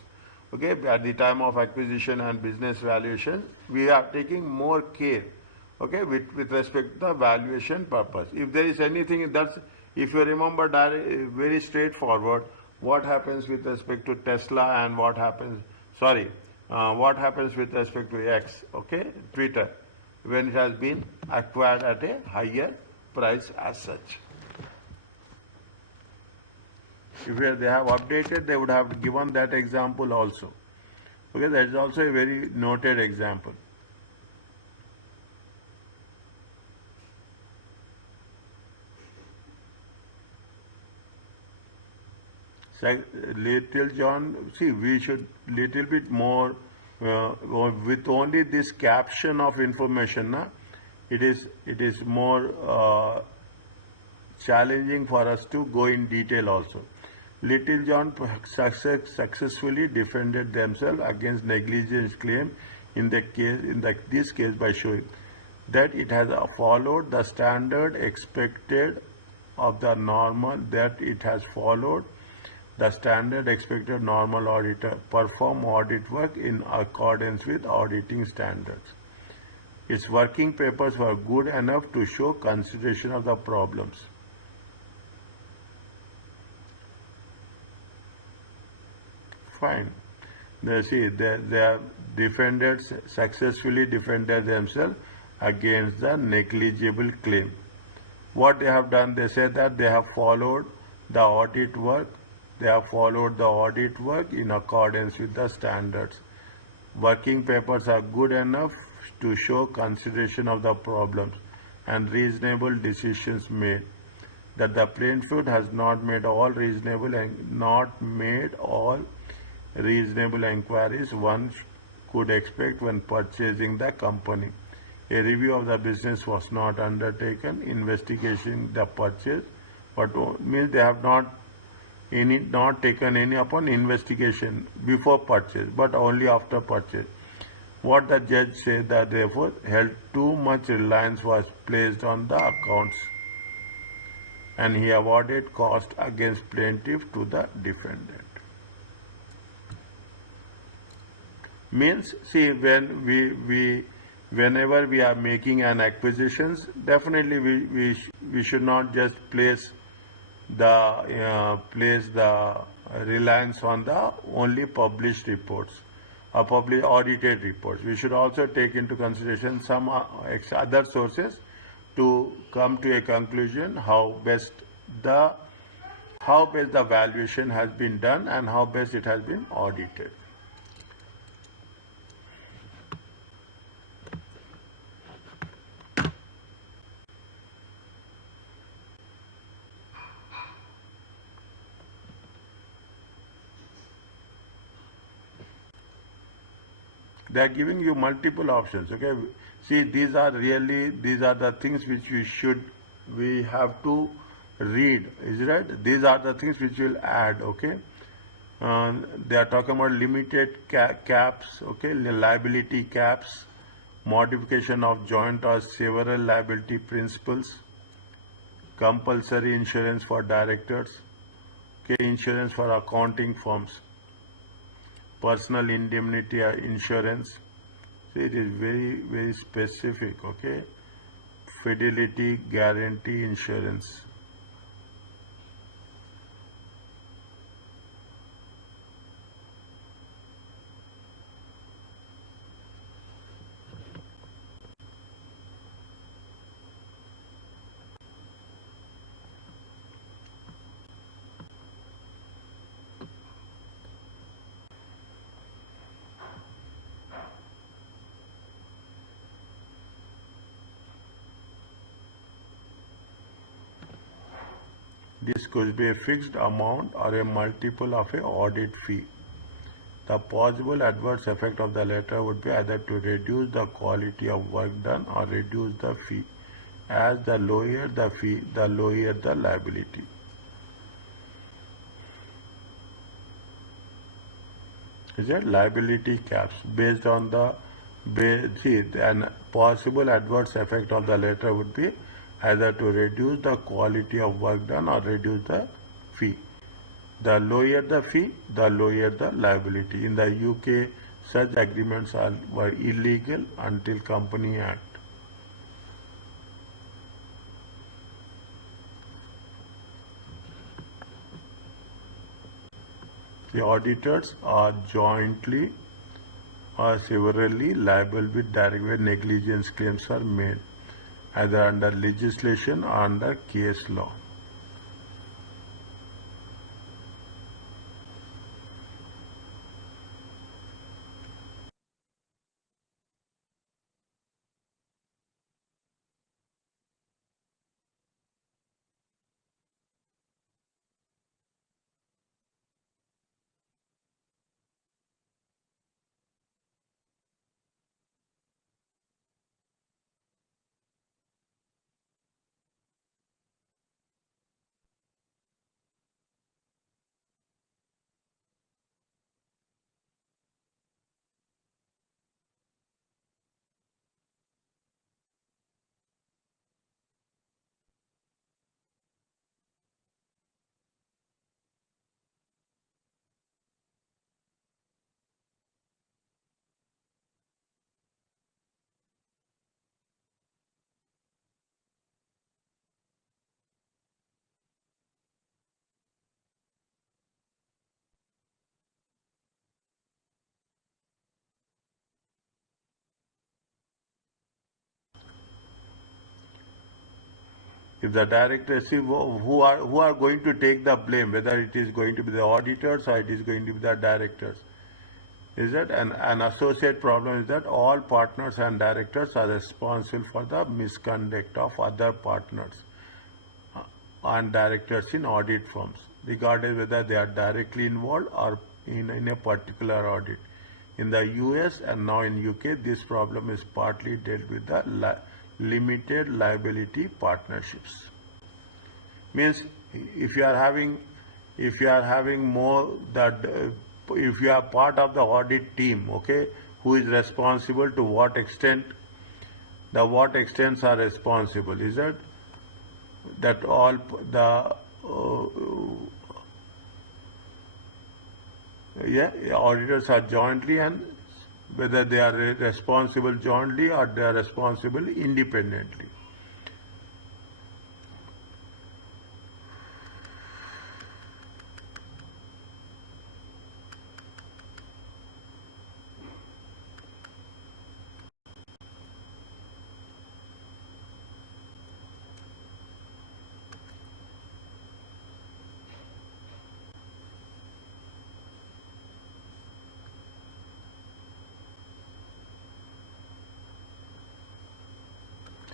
Okay, at the time of acquisition and business valuation, we are taking more care, okay, with respect to the valuation purpose. If there is anything that's, if you remember, very straightforward, what happens with respect to Tesla, and what happens with respect to X, okay, Twitter, when it has been acquired at a higher price as such. If they have updated, they would have given that example also. Okay, that is also a very noted example. Little John, see, we should little bit more with only this caption of information. Na, it is more challenging for us to go in detail also. Little John successfully defended themselves against negligence claim in this case by showing that it has followed the standard expected of the normal, that it has followed the standard expected normal auditor perform audit work in accordance with auditing standards. Its working papers were good enough to show consideration of the problems. Fine. They have successfully defended themselves against the negligible claim. What they have done, they said that they have followed the audit work. They have followed the audit work in accordance with the standards. Working papers are good enough to show consideration of the problems and reasonable decisions made. That the plaintiff has not made all reasonable inquiries one could expect when purchasing the company. A review of the business was not undertaken. Investigation the purchase, but means they have not taken any upon investigation before purchase, but only after purchase. What the judge said, that therefore held too much reliance was placed on the accounts, and he awarded cost against plaintiff to the defendant. Means, see, whenever we are making an acquisitions, definitely we should not just place the reliance on the only published reports or published audited reports. We should also take into consideration some other sources to come to a conclusion how best the valuation has been done and how best it has been audited. They are giving you multiple options. Okay, see, these are the things which we have to read. Is it right? These are the things which will add. Okay, they are talking about limited caps. Okay, liability caps, modification of joint or several liability principles, compulsory insurance for directors. Okay, insurance for accounting firms, personal indemnity insurance. So it is very, very specific. Okay, fidelity guarantee insurance. This could be a fixed amount or a multiple of a audit fee. The possible adverse effect of the letter would be either to reduce the quality of work done or reduce the fee. As the lower the fee, the lower the liability. Is it liability caps based on the see, an possible adverse effect of the letter would be either to reduce the quality of work done or reduce the fee. The lower the fee, the lower the liability. In the UK, such agreements were illegal until Company Act. The auditors are jointly or severally liable with direct negligence claims are made, either under legislation or under case law. If the director, see who are going to take the blame, whether it is going to be the auditors or it is going to be the directors. Is that an associate problem is that all partners and directors are responsible for the misconduct of other partners and directors in audit firms, regardless whether they are directly involved or in a particular audit. In the US and now in UK, this problem is partly dealt with the limited liability partnerships. Means if you are having more that if you are part of the audit team, okay, who is responsible to what extent, the what extents are responsible, is that all the auditors are jointly, and whether they are responsible jointly or they are responsible independently.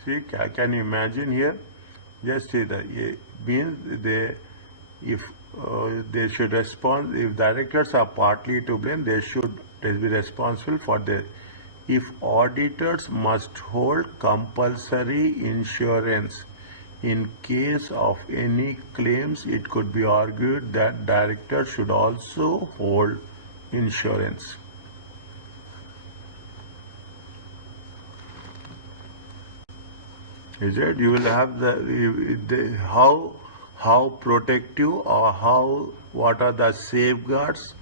See, can you imagine here? Just see that means if they should respond, if directors are partly to blame, they should be responsible for this. If auditors must hold compulsory insurance in case of any claims, it could be argued that directors should also hold insurance. Is it? You will have the how protective or what are the safeguards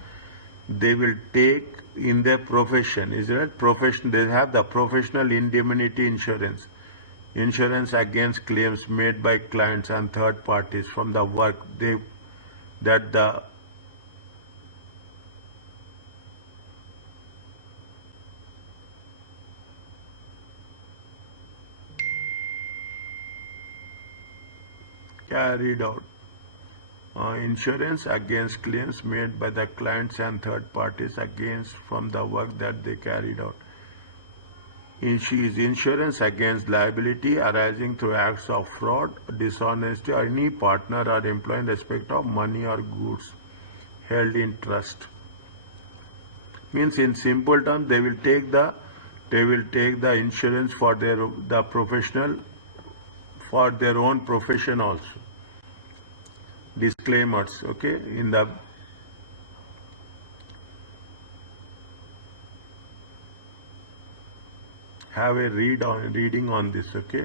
they will take in their profession. Is it? Profession, they have the professional indemnity insurance against claims made by clients and third parties from the work that the carried out. Insurance against claims made by the clients and third parties against from the work that they carried out. Insurance against liability arising through acts of fraud, dishonesty, or any partner or employee in respect of money or goods held in trust. Means in simple terms, they will take the insurance for the professional, for their own profession also. Disclaimers, okay, in the have a reading on this, okay.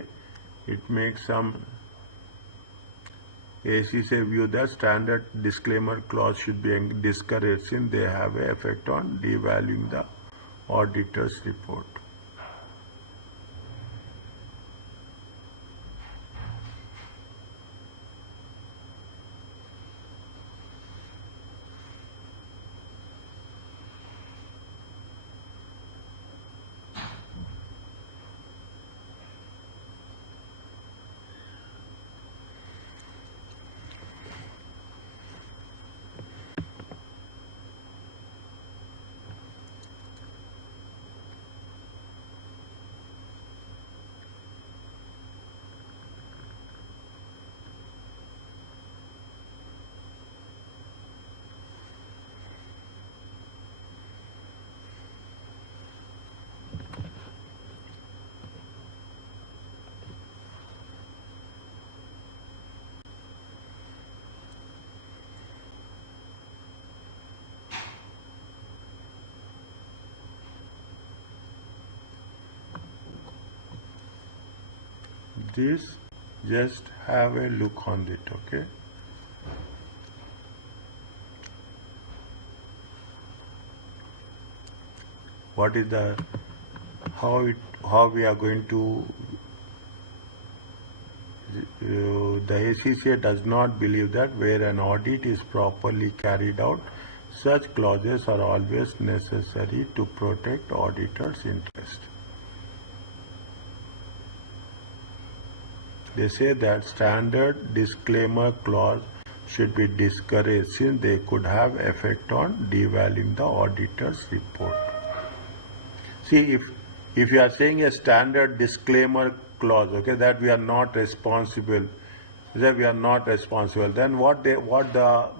It makes some ACCA view that standard disclaimer clause should be discouraged since they have an effect on devaluing the auditor's report. This, just have a look on it, okay. What is how we are going to the ACCA does not believe that where an audit is properly carried out, such clauses are always necessary to protect auditors' interest. They say that standard disclaimer clause should be discouraged since they could have effect on devaluing the auditor's report. See, if you are saying a standard disclaimer clause, okay, that we are not responsible, then what the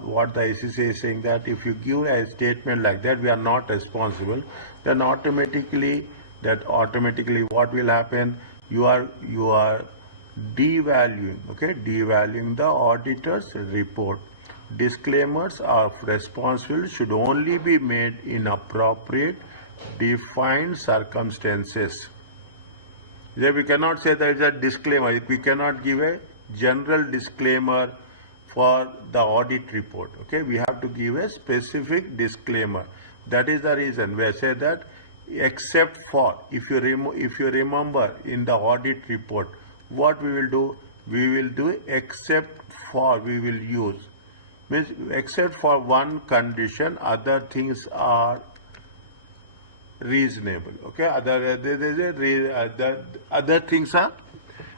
ACCA is saying that if you give a statement like that, we are not responsible, then automatically what will happen? You are devaluing the auditor's report. Disclaimers of responsibility should only be made in appropriate defined circumstances. We cannot say there is a disclaimer. We cannot give a general disclaimer for the audit report. Okay, we have to give a specific disclaimer. That is the reason we say that except for, if you remember in the audit report, what we will do? We will do except for, we will use. Means except for one condition, other things are reasonable. Okay, other things are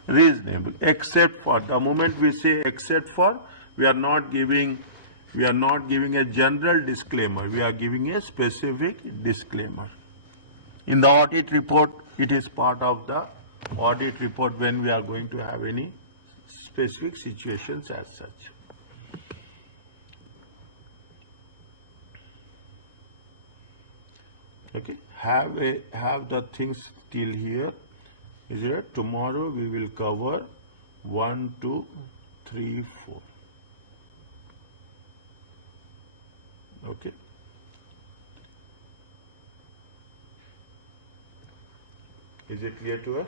reasonable. Except for, the moment we say except for, we are not giving a general disclaimer. We are giving a specific disclaimer. In the audit report, it is part of the audit report when we are going to have any specific situations as such. Okay, have the things till here. Is it? Tomorrow we will cover 1, 2, 3, 4. Okay. Is it clear to us?